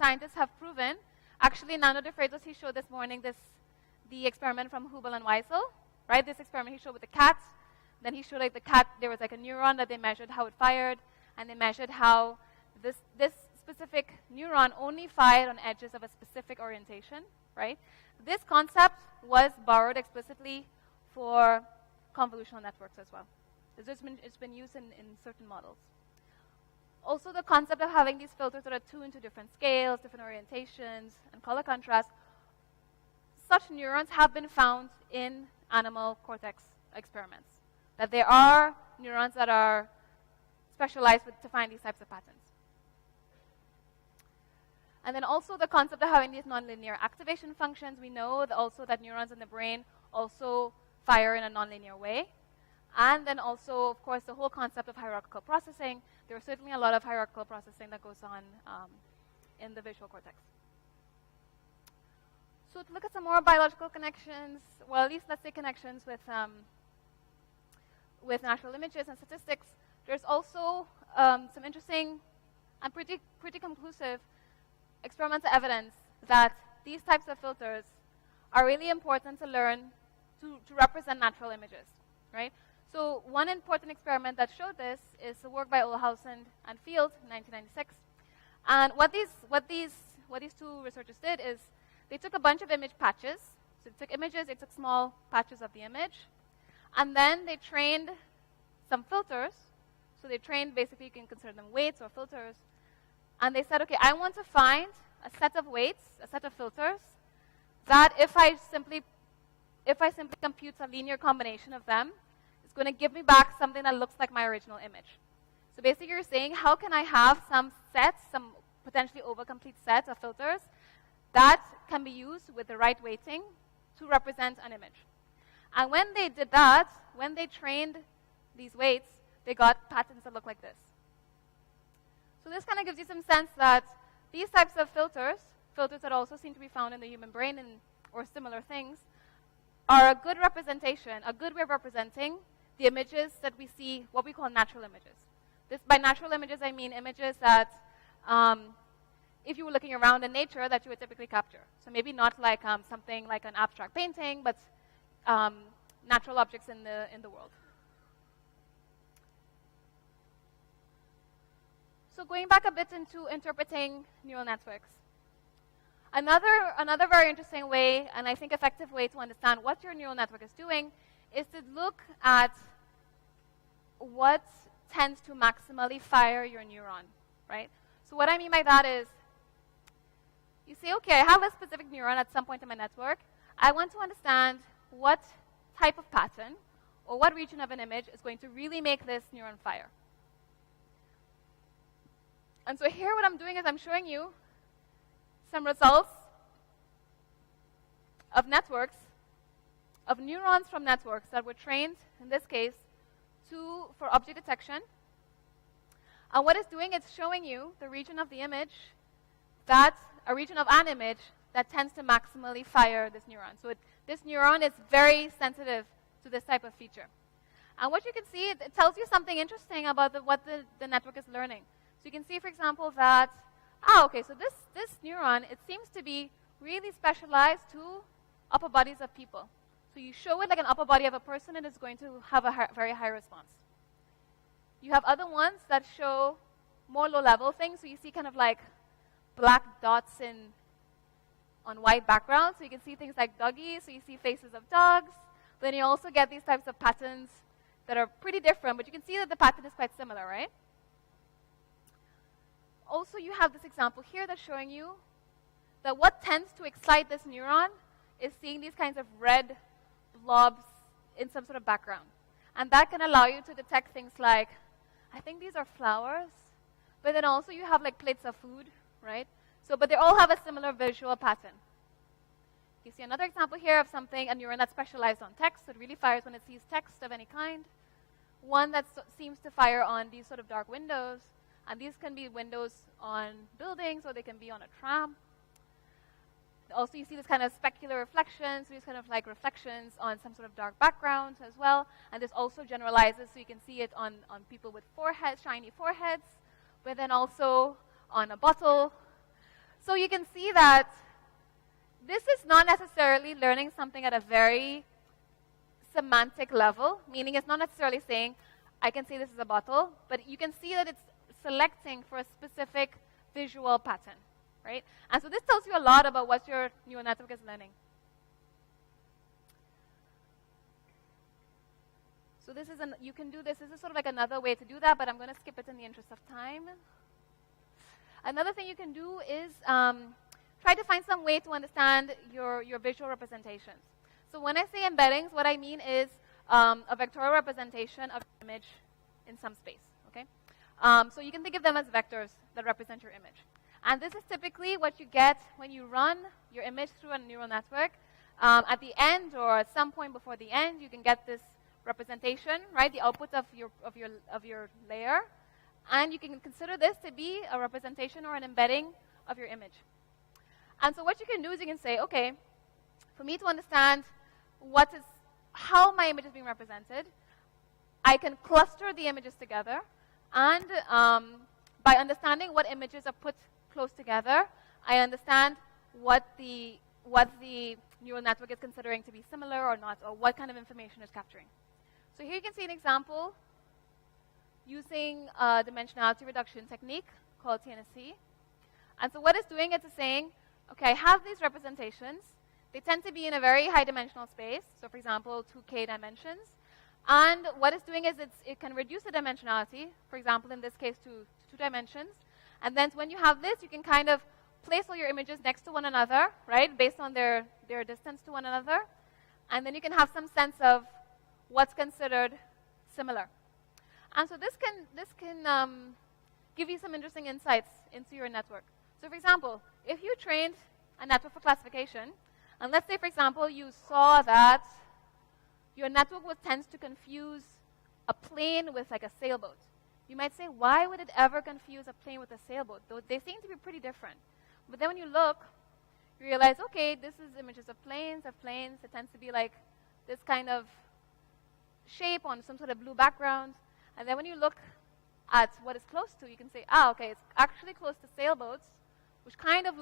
scientists have proven, actually Nando de Freitas, he showed this morning the experiment from Hubel and Weisel, right? This experiment he showed with the cat. Then he showed like the cat, there was like a neuron that they measured how it fired, and they measured how this specific neuron only fired on edges of a specific orientation, right? This concept was borrowed explicitly for convolutional networks as well. It's been used in certain models. Also, the concept of having these filters that are tuned to different scales, different orientations, and color contrast, such neurons have been found in animal cortex experiments. That there are neurons that are specialized to find these types of patterns. And then also the concept of having these nonlinear activation functions. We know also that neurons in the brain also fire in a nonlinear way. And then also, of course, the whole concept of hierarchical processing. There is certainly a lot of hierarchical processing that goes on in the visual cortex. So to look at some more biological connections, well, at least let's say connections with natural images and statistics, there's also some interesting and pretty conclusive experimental evidence that these types of filters are really important to learn to represent natural images, right? So one important experiment that showed this is the work by Olhausen and Field in 1996. And what these two researchers did is they took a bunch of image patches. So they took images, they took small patches of the image, and then they trained some filters. So they trained, basically you can consider them weights or filters. And they said, okay, I want to find a set of weights, a set of filters, that if I simply compute a linear combination of them, it's going to give me back something that looks like my original image. So basically you're saying, how can I have some sets, some potentially over-complete sets of filters that can be used with the right weighting to represent an image? And when they did that, when they trained these weights, they got patterns that look like this. So this kind of gives you some sense that these types of filters that also seem to be found in the human brain or similar things, are a good representation, a good way of representing the images that we see, what we call natural images. By natural images, I mean images that, if you were looking around in nature, that you would typically capture. So maybe not like something like an abstract painting, but natural objects in the world. So going back a bit into interpreting neural networks. Another very interesting way, and I think effective way to understand what your neural network is doing, is to look at what tends to maximally fire your neuron, right? So what I mean by that is, you say, okay, I have a specific neuron at some point in my network. I want to understand what type of pattern or what region of an image is going to really make this neuron fire. And so here what I'm doing is I'm showing you some results of networks, of neurons from networks that were trained, in this case, for object detection. And what it's doing, it's showing you the region of the image a region of an image that tends to maximally fire this neuron. So this neuron is very sensitive to this type of feature. And what you can see, it tells you something interesting about what the network is learning. So you can see, for example, that, okay, so this neuron, it seems to be really specialized to upper bodies of people. So you show it like an upper body of a person, and it's going to have a very high response. You have other ones that show more low-level things. So you see kind of like black dots on white background. So you can see things like doggies. So you see faces of dogs. But then you also get these types of patterns that are pretty different. But you can see that the pattern is quite similar, right? Also, you have this example here that's showing you that what tends to excite this neuron is seeing these kinds of red blobs in some sort of background. And that can allow you to detect things like, I think these are flowers, but then also you have like plates of food, right? So, but they all have a similar visual pattern. You see another example here of something, a neuron that's specialized on text. It really fires when it sees text of any kind. One that seems to fire on these sort of dark windows. And these can be windows on buildings, or they can be on a tram. Also, you see this kind of specular reflections, so these kind of like reflections on some sort of dark background as well. And this also generalizes, so you can see it on people with foreheads, shiny foreheads, but then also on a bottle. So you can see that this is not necessarily learning something at a very semantic level, meaning it's not necessarily saying, I can say this is a bottle, but you can see that it's selecting for a specific visual pattern, right? And so this tells you a lot about what your neural network is learning. So this is you can do this. This is sort of like another way to do that, but I'm going to skip it in the interest of time. Another thing you can do is try to find some way to understand your visual representations. So when I say embeddings, what I mean is a vectorial representation of an image in some space, okay? So you can think of them as vectors that represent your image. And this is typically what you get when you run your image through a neural network. At the end, or at some point before the end, you can get this representation, right? The output of your layer. And you can consider this to be a representation or an embedding of your image. And so what you can do is you can say, okay, for me to understand how my image is being represented, I can cluster the images together. And by understanding what images are put close together, I understand what the neural network is considering to be similar or not, or what kind of information it's capturing. So here you can see an example using a dimensionality reduction technique called TNSC. And so what it's doing is it's saying, okay, I have these representations. They tend to be in a very high dimensional space. So for example, 2K dimensions. And what it's doing is it can reduce the dimensionality, for example, in this case, to 2 dimensions. And then when you have this, you can kind of place all your images next to one another, right, based on their distance to one another. And then you can have some sense of what's considered similar. And so this can give you some interesting insights into your network. So for example, if you trained a network for classification, and let's say, for example, you saw that your network tends to confuse a plane with like a sailboat. You might say, why would it ever confuse a plane with a sailboat? Though they seem to be pretty different. But then when you look, you realize, okay, this is images of planes. It tends to be like this kind of shape on some sort of blue background. And then when you look at what it's close to, you can say, okay, it's actually close to sailboats, which kind of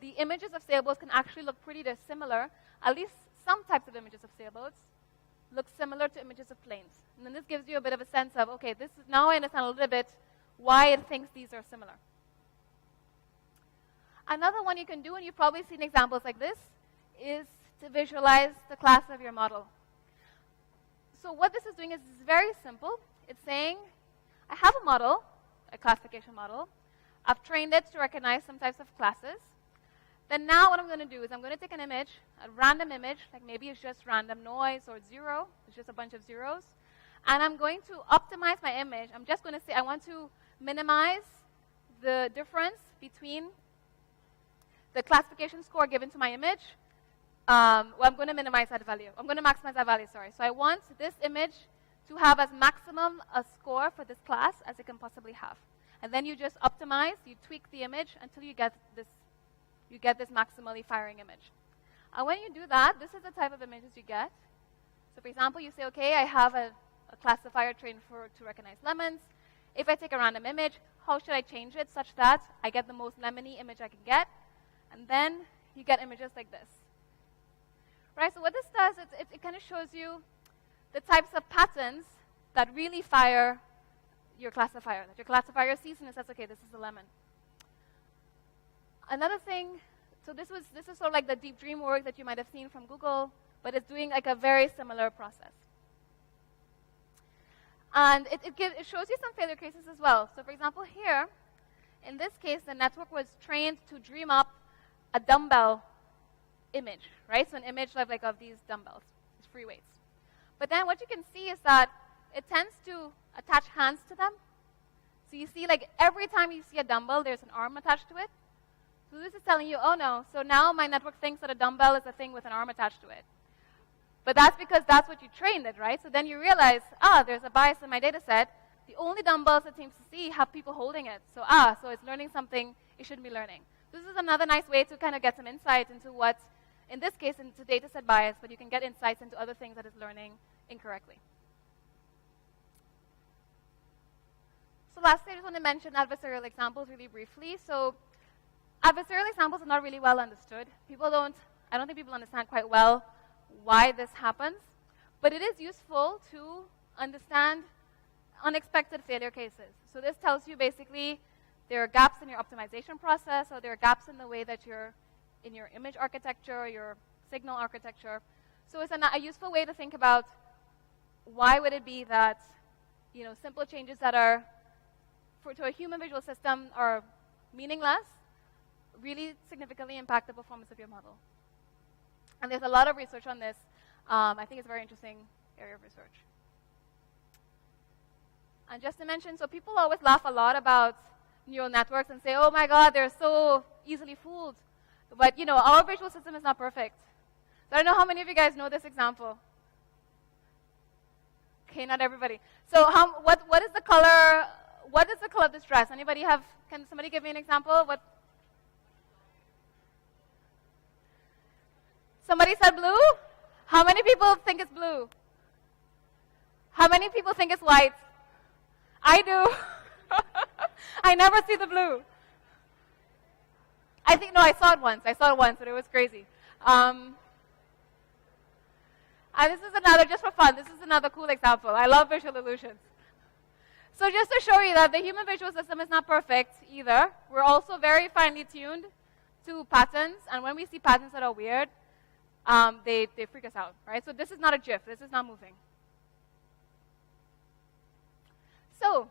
the images of sailboats can actually look pretty similar. At least some types of images of sailboats look similar to images of planes. And then this gives you a bit of a sense of, okay, now I understand a little bit why it thinks these are similar. Another one you can do, and you've probably seen examples like this, is to visualize the class of your model. So what this is doing is very simple. It's saying, I have a model, a classification model. I've trained it to recognize some types of classes. Then now what I'm going to do is I'm going to take an image, a random image, like maybe it's just random noise or zero, it's just a bunch of zeros, and I'm going to optimize my image. I'm just going to say I want to minimize the difference between the classification score given to my image. Well, I'm going to minimize that value. I'm going to maximize that value, sorry. So I want this image to have as maximum a score for this class as it can possibly have. And then you just optimize, you tweak the image until you get this maximally firing image. And when you do that, this is the type of images you get. So for example, you say, okay, I have a classifier trained to recognize lemons. If I take a random image, how should I change it such that I get the most lemony image I can get? And then you get images like this. Right, so what this does, it kind of shows you the types of patterns that really fire your classifier, that your classifier sees and it says, okay, this is a lemon. Another thing, so this is sort of like the deep dream work that you might have seen from Google, but it's doing like a very similar process. And it shows you some failure cases as well. So for example, here, in this case, the network was trained to dream up a dumbbell image, right? So an image of these dumbbells, these free weights. But then what you can see is that it tends to attach hands to them. So you see, like every time you see a dumbbell, there's an arm attached to it. So this is telling you, oh no, so now my network thinks that a dumbbell is a thing with an arm attached to it. But that's because that's what you trained it, right? So then you realize, there's a bias in my data set. The only dumbbells it seems to see have people holding it. So it's learning something it shouldn't be learning. This is another nice way to kind of get some insight into what, in this case, into data set bias, but you can get insights into other things that it's learning incorrectly. So lastly, I just want to mention adversarial examples really briefly. So adversarial examples are not really well understood. I don't think people understand quite well why this happens, but it is useful to understand unexpected failure cases. So this tells you basically there are gaps in your optimization process, or there are gaps in the way that you're in your image architecture, your signal architecture. So it's a useful way to think about why would it be that simple changes that are to a human visual system are meaningless, really significantly impact the performance of your model. And there's a lot of research on this. I think it's a very interesting area of research. And just to mention, so people always laugh a lot about neural networks and say, oh my God, they're so easily fooled. But our visual system is not perfect. So I don't know how many of you guys know this example. Okay, not everybody. So what is the color? What is the color of this dress? Anybody have? Can somebody give me an example? What? Somebody said blue? How many people think it's blue? How many people think it's white? I do. I never see the blue. I saw it once. But it was crazy. And this is another, just for fun, this is another cool example. I love visual illusions. So just to show you that the human visual system is not perfect either. We're also very finely tuned to patterns. And when we see patterns that are weird, they freak us out, right? So this is not a GIF. This is not moving. So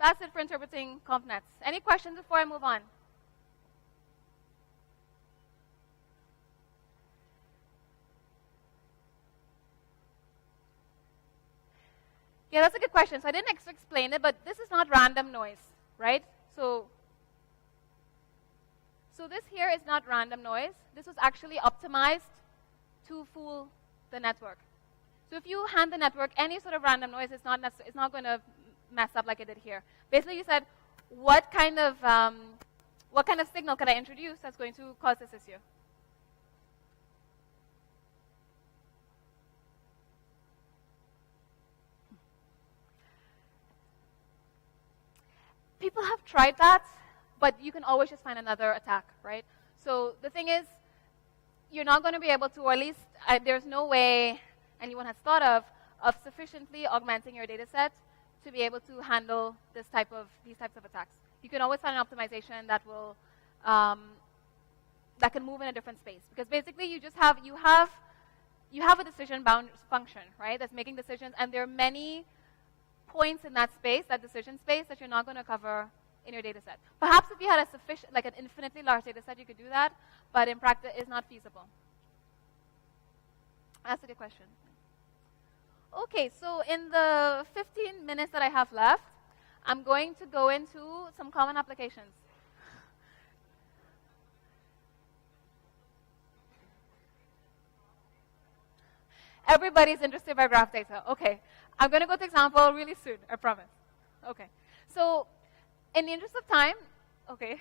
that's it for interpreting ConvNets. Any questions before I move on? Yeah, that's a good question. So I didn't explain it, but this is not random noise, right? So this here is not random noise. This was actually optimized to fool the network. So if you hand the network any sort of random noise, it's not going to mess up like it did here. Basically, you said, what kind of signal can I introduce that's going to cause this issue? People have tried that, but you can always just find another attack, right? So the thing is, you're not going to be able to, or at least there's no way anyone has thought of sufficiently augmenting your data set to be able to handle these types of attacks. You can always find an optimization that will that can move in a different space, because basically you have a decision bound function, right? That's making decisions, and there are many points in that space, that decision space, that you're not going to cover in your data set. Perhaps if you had a sufficient, like an infinitely large data set, you could do that, but in practice, it's not feasible. That's a good question. Okay, so in the 15 minutes that I have left, I'm going to go into some common applications. Everybody's interested by graph data. Okay, I'm going to go to example really soon, I promise. Okay, so in the interest of time, okay.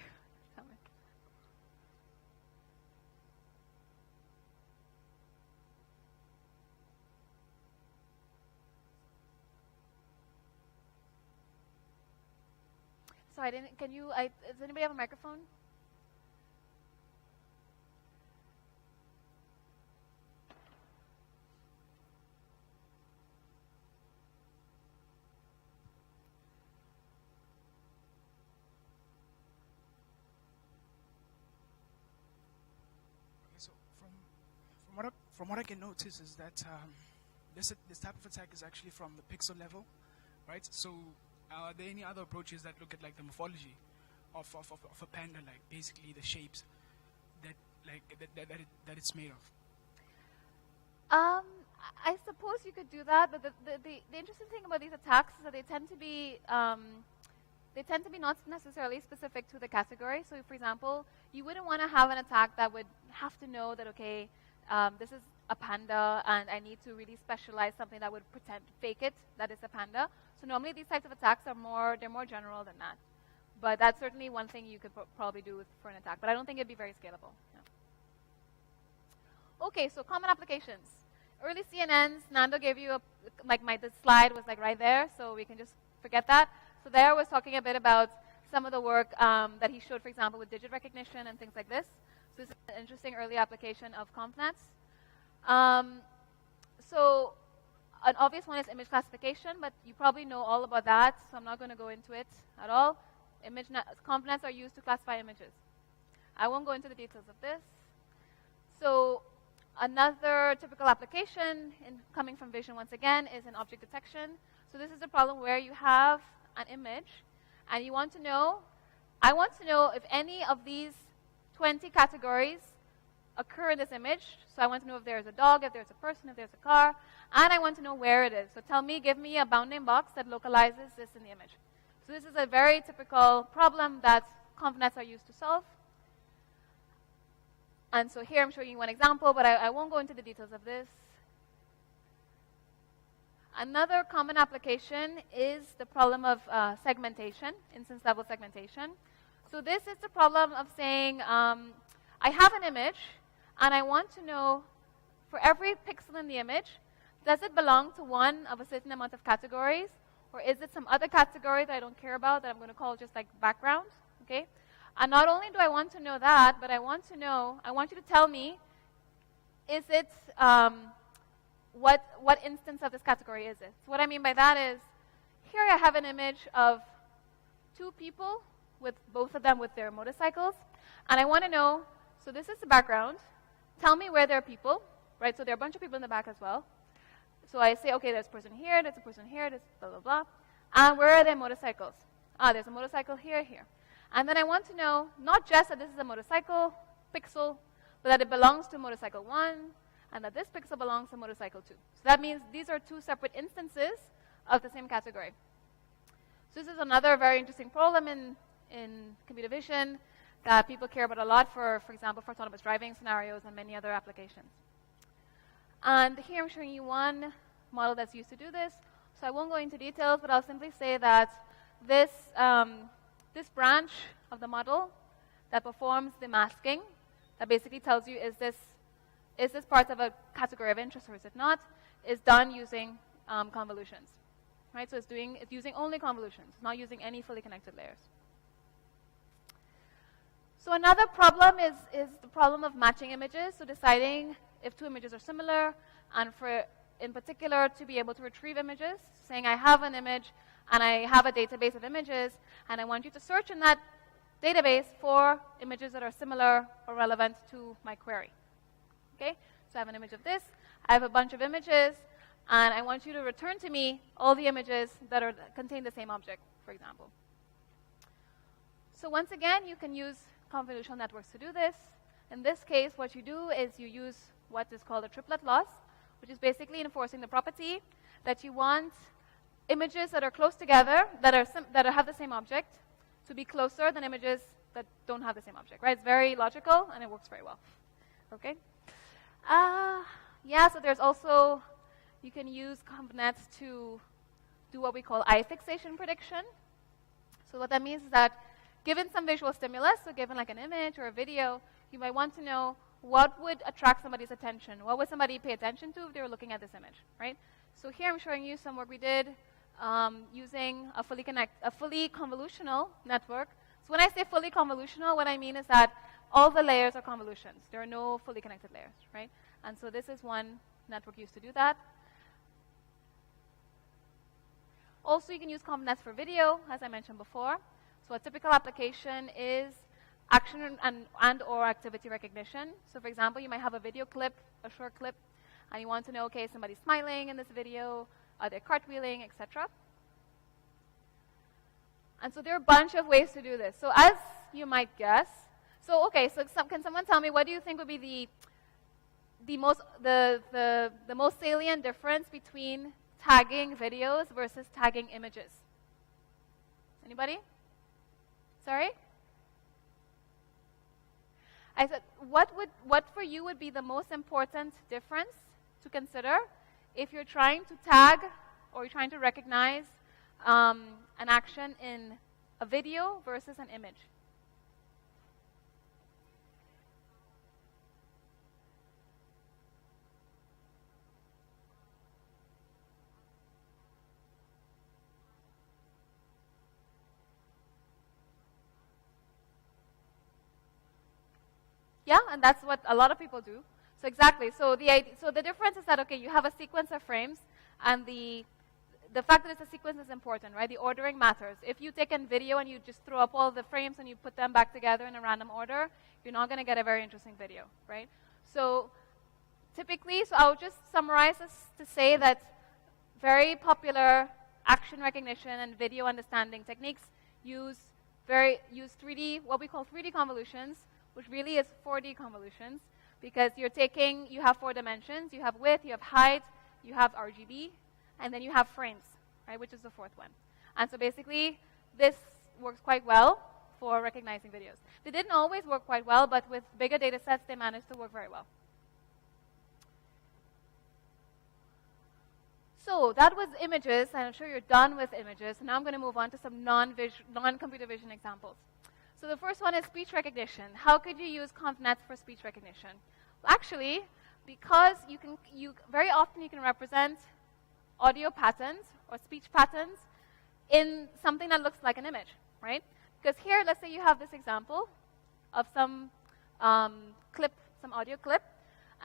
Sorry, I didn't, can you, does anybody have a microphone? So from what I can notice is that this type of attack is actually from the pixel level, right? So are there any other approaches that look at like the morphology of a panda, like basically the shapes that it's made of? I suppose you could do that, but the interesting thing about these attacks is that they tend to be not necessarily specific to the category. So, for example, you wouldn't want to have an attack that would have to know that, okay, this is a panda, and I need to really specialize something that would fake it that is a panda. So normally these types of attacks are more general than that. But that's certainly one thing you could probably do for an attack. But I don't think it'd be very scalable. Yeah. Okay, so common applications. Early CNNs, Nando gave you this slide was like right there, so we can just forget that. So there I was talking a bit about some of the work that he showed, for example, with digit recognition and things like this. So this is an interesting early application of ConvNets. So an obvious one is image classification, but you probably know all about that, so I'm not going to go into it at all. ConvNets are used to classify images. I won't go into the details of this. So another typical application coming from vision once again is in object detection. So this is a problem where you have an image and you want to know, I want to know if any of these 20 categories occur in this image. So I want to know if there's a dog, if there's a person, if there's a car, and I want to know where it is. So give me a bounding box that localizes this in the image. So this is a very typical problem that ConvNets are used to solve. And so here I'm showing you one example, but I won't go into the details of this. Another common application is the problem of segmentation, instance level segmentation. So this is the problem of saying, I have an image, and I want to know for every pixel in the image, does it belong to one of a certain amount of categories, or is it some other category that I don't care about that I'm going to call just like background, okay? And not only do I want to know that, but I want you to tell me, is it, what instance of this category is it? So what I mean by that is, here I have an image of two people, with both of them with their motorcycles, and I want to know, so this is the background, tell me where there are people, right? So there are a bunch of people in the back as well. So I say, okay, there's a person here, there's a person here, there's blah, blah, blah. And where are their motorcycles? There's a motorcycle here, here. And then I want to know, not just that this is a motorcycle pixel, but that it belongs to motorcycle 1, and that this pixel belongs to motorcycle 2. So that means these are two separate instances of the same category. So this is another very interesting problem in computer vision that people care about a lot for example, for autonomous driving scenarios and many other applications. And here I'm showing you one model that's used to do this. So I won't go into details, but I'll simply say that this branch of the model that performs the masking, that basically tells you is this part of a category of interest or is it not, is done using convolutions. Right? So it's using only convolutions, not using any fully connected layers. So another problem is the problem of matching images, so deciding if two images are similar, and in particular to be able to retrieve images, saying I have an image and I have a database of images, and I want you to search in that database for images that are similar or relevant to my query. Okay? So I have an image of this, I have a bunch of images, and I want you to return to me all the images that contain the same object, for example. So once again, you can use convolutional networks to do this. In this case, what you do is you use what is called a triplet loss, which is basically enforcing the property that you want images that are close together, that have the same object, to be closer than images that don't have the same object, right? It's very logical, and it works very well. Okay? Yeah, so there's also, you can use convnets to do what we call eye fixation prediction. So what that means is that given some visual stimulus, so given like an image or a video, you might want to know what would attract somebody's attention. What would somebody pay attention to if they were looking at this image, right? So here I'm showing you some work we did using a fully convolutional network. So when I say fully convolutional, what I mean is that all the layers are convolutions. There are no fully connected layers, right? And so this is one network used to do that. Also, you can use convnets for video, as I mentioned before. So a typical application is action and or activity recognition. So for example, you might have a video clip, a short clip, and you want to know, okay, somebody's smiling in this video, are they cartwheeling, etc. And so there are a bunch of ways to do this. So as you might guess, so okay, so can someone tell me what do you think would be the most salient difference between tagging videos versus tagging images? Anybody? Sorry? I said, what for you would be the most important difference to consider if you're trying to tag or you're trying to recognize an action in a video versus an image? Yeah, and that's what a lot of people do. So exactly. So the difference is that, okay, you have a sequence of frames, and the fact that it's a sequence is important, right? The ordering matters. If you take a video and you just throw up all the frames and you put them back together in a random order, you're not going to get a very interesting video, right? So typically, so I'll just summarize this to say that very popular action recognition and video understanding techniques use 3D, what we call 3D convolutions, which really is 4D convolutions, because you have 4 dimensions. You have width, you have height, you have RGB, and then you have frames, right, which is the 4th one. And so basically, this works quite well for recognizing videos. They didn't always work quite well, but with bigger data sets, they managed to work very well. So that was images, and I'm sure you're done with images. Now I'm going to move on to some non-computer vision examples. So the first one is speech recognition. How could you use convnets for speech recognition? Well, actually, because very often you can represent audio patterns or speech patterns in something that looks like an image, right? Because here, let's say you have this example of some clip, some audio clip,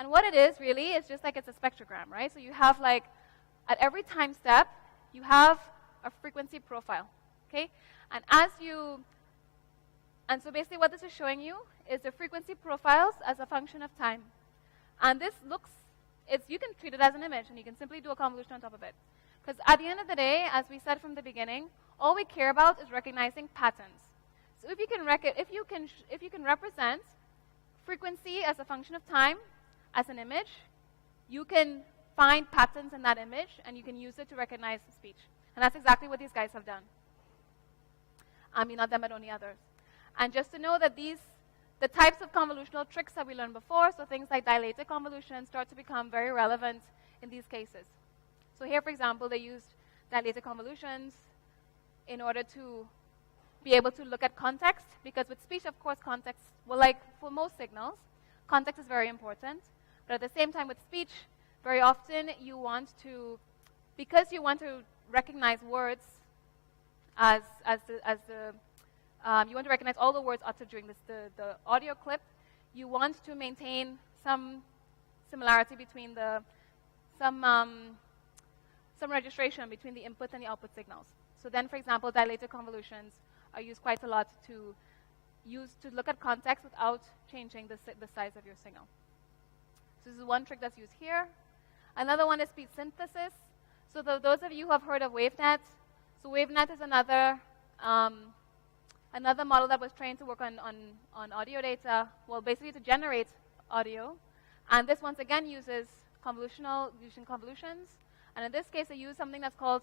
and what it is really is just like it's a spectrogram, right? So you have like, at every time step, you have a frequency profile, okay? And so basically what this is showing you is the frequency profiles as a function of time. And this you can treat it as an image, and you can simply do a convolution on top of it. Because at the end of the day, as we said from the beginning, all we care about is recognizing patterns. So if you can represent frequency as a function of time as an image, you can find patterns in that image, and you can use it to recognize speech. And that's exactly what these guys have done. I mean, not them, but only others. And just to know that the types of convolutional tricks that we learned before, so things like dilated convolutions, start to become very relevant in these cases. So here, for example, they used dilated convolutions in order to be able to look at context, because with speech, of course, context, well, like for most signals, context is very important. But at the same time, with speech, very often you want to recognize words you want to recognize all the words uttered during the audio clip. You want to maintain some similarity between some registration between the input and the output signals. So then, for example, dilated convolutions are used quite a lot to look at context without changing the size of your signal. So this is one trick that's used here. Another one is speech synthesis. So those of you who have heard of WaveNet, so WaveNet is another Another model that was trained to work on audio data, well, basically to generate audio. And this, once again, uses convolutions. And in this case, I use something that's called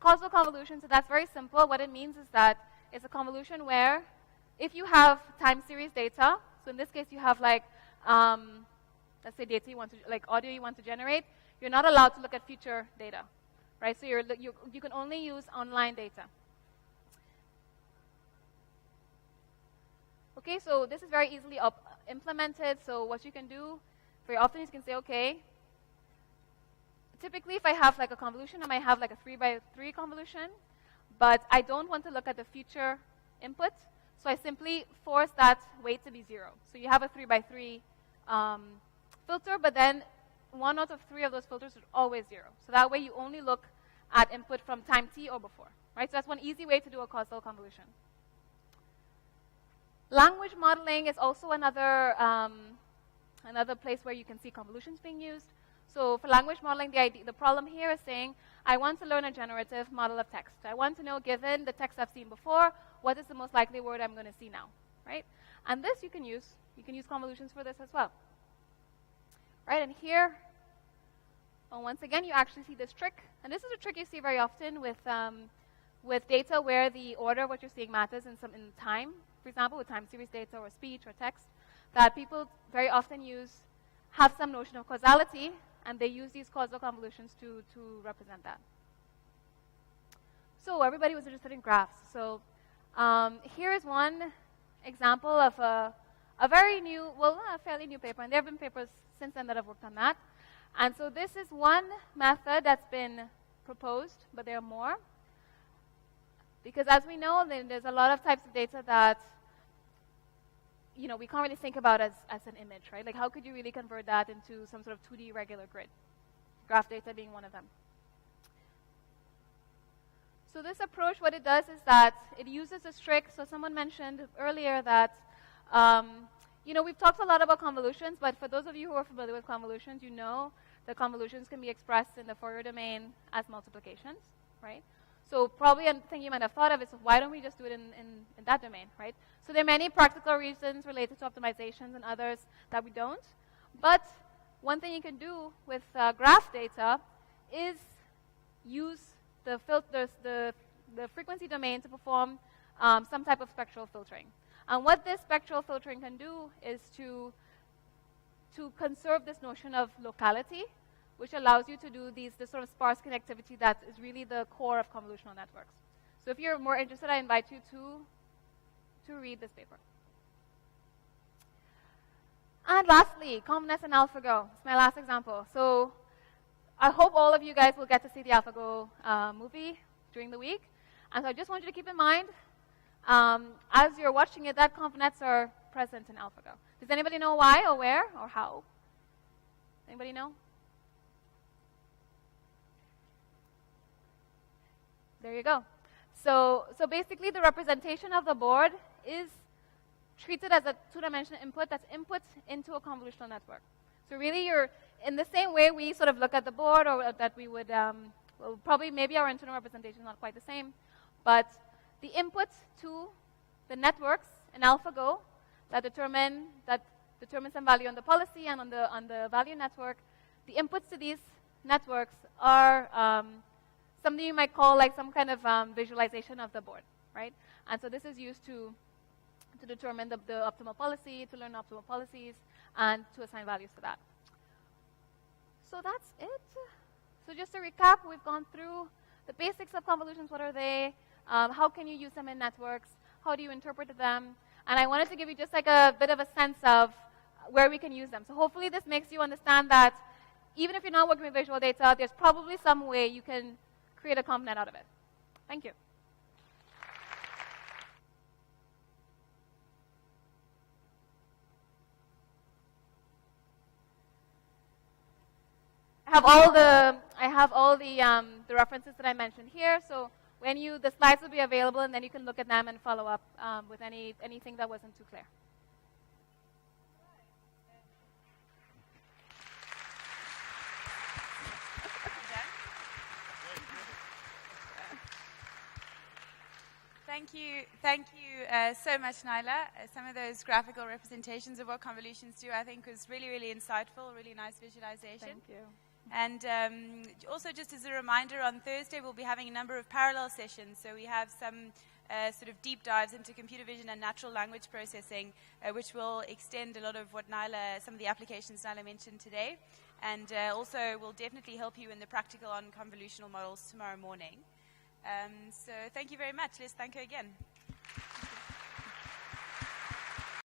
causal convolution. So that's very simple. What it means is that it's a convolution where if you have time series data, so in this case, you have like, let's say data you want to, like audio you want to generate, you're not allowed to look at future data, right? So you can only use online data. Okay, so this is very easily implemented. So what you can do, very often you can say, okay, typically if I have like a convolution, I might have like a 3x3 convolution, but I don't want to look at the future input, so I simply force that weight to be 0. So you have a 3x3 filter, but then 1 out of 3 of those filters is always 0. So that way you only look at input from time t or before, right? So that's one easy way to do a causal convolution. Language modeling is also another place where you can see convolutions being used. So for language modeling, the problem here is saying, I want to learn a generative model of text. I want to know, given the text I've seen before, what is the most likely word I'm going to see now, right? And this you can use convolutions for this as well. Right, and here, once again, you actually see this trick. And this is a trick you see very often with data where the order of what you're seeing matters in time. For example, with time series data or speech or text, that people very often have some notion of causality, and they use these causal convolutions to represent that. So everybody was interested in graphs. So here is one example of a very new, well, a fairly new paper, and there have been papers since then that have worked on that. And so this is one method that's been proposed, but there are more. Because as we know, there's a lot of types of data that we can't really think about as an image, right? Like how could you really convert that into some sort of 2D regular grid? Graph data being one of them. So this approach, what it does is that it uses a trick. So someone mentioned earlier that, we've talked a lot about convolutions, but for those of you who are familiar with convolutions, you know that convolutions can be expressed in the Fourier domain as multiplications, right? So probably a thing you might have thought of is, why don't we just do it in that domain, right? So there are many practical reasons related to optimizations and others that we don't. But one thing you can do with graph data is use the frequency domain to perform some type of spectral filtering. And what this spectral filtering can do is to conserve this notion of locality, which allows you to do this sort of sparse connectivity that is really the core of convolutional networks. So if you're more interested, I invite you to read this paper. And lastly, ConvNet and AlphaGo. It's my last example. So I hope all of you guys will get to see the AlphaGo movie during the week. And so I just want you to keep in mind, as you're watching it, that ConvNets are present in AlphaGo. Does anybody know why or where or how? Anybody know? There you go. So basically, the representation of the board is treated as a two-dimensional input that's input into a convolutional network. So really, you're in the same way we sort of look at the board, or that we would, well, probably maybe our internal representation is not quite the same, but the inputs to the networks in AlphaGo that determine some value on the policy and on the value network, the inputs to these networks are something you might call like some kind of visualization of the board, right? And so this is used to determine the optimal policy, to learn optimal policies, and to assign values to that. So that's it. So just to recap, we've gone through the basics of convolutions. What are they? How can you use them in networks? How do you interpret them? And I wanted to give you just like a bit of a sense of where we can use them. So hopefully this makes you understand that even if you're not working with visual data, there's probably some way you can create a ConvNet out of it. Thank you. I have all the references that I mentioned here. So the slides will be available, and then you can look at them and follow up with anything that wasn't too clear. Thank you, so much, Naila. Some of those graphical representations of what convolutions do, I think, was really, really insightful, really nice visualization. Thank you. And also, just as a reminder, on Thursday we'll be having a number of parallel sessions. So we have some sort of deep dives into computer vision and natural language processing, which will extend a lot of what some of the applications Naila mentioned today, and also will definitely help you in the practical on convolutional models tomorrow morning. So thank you very much. Let's thank her again.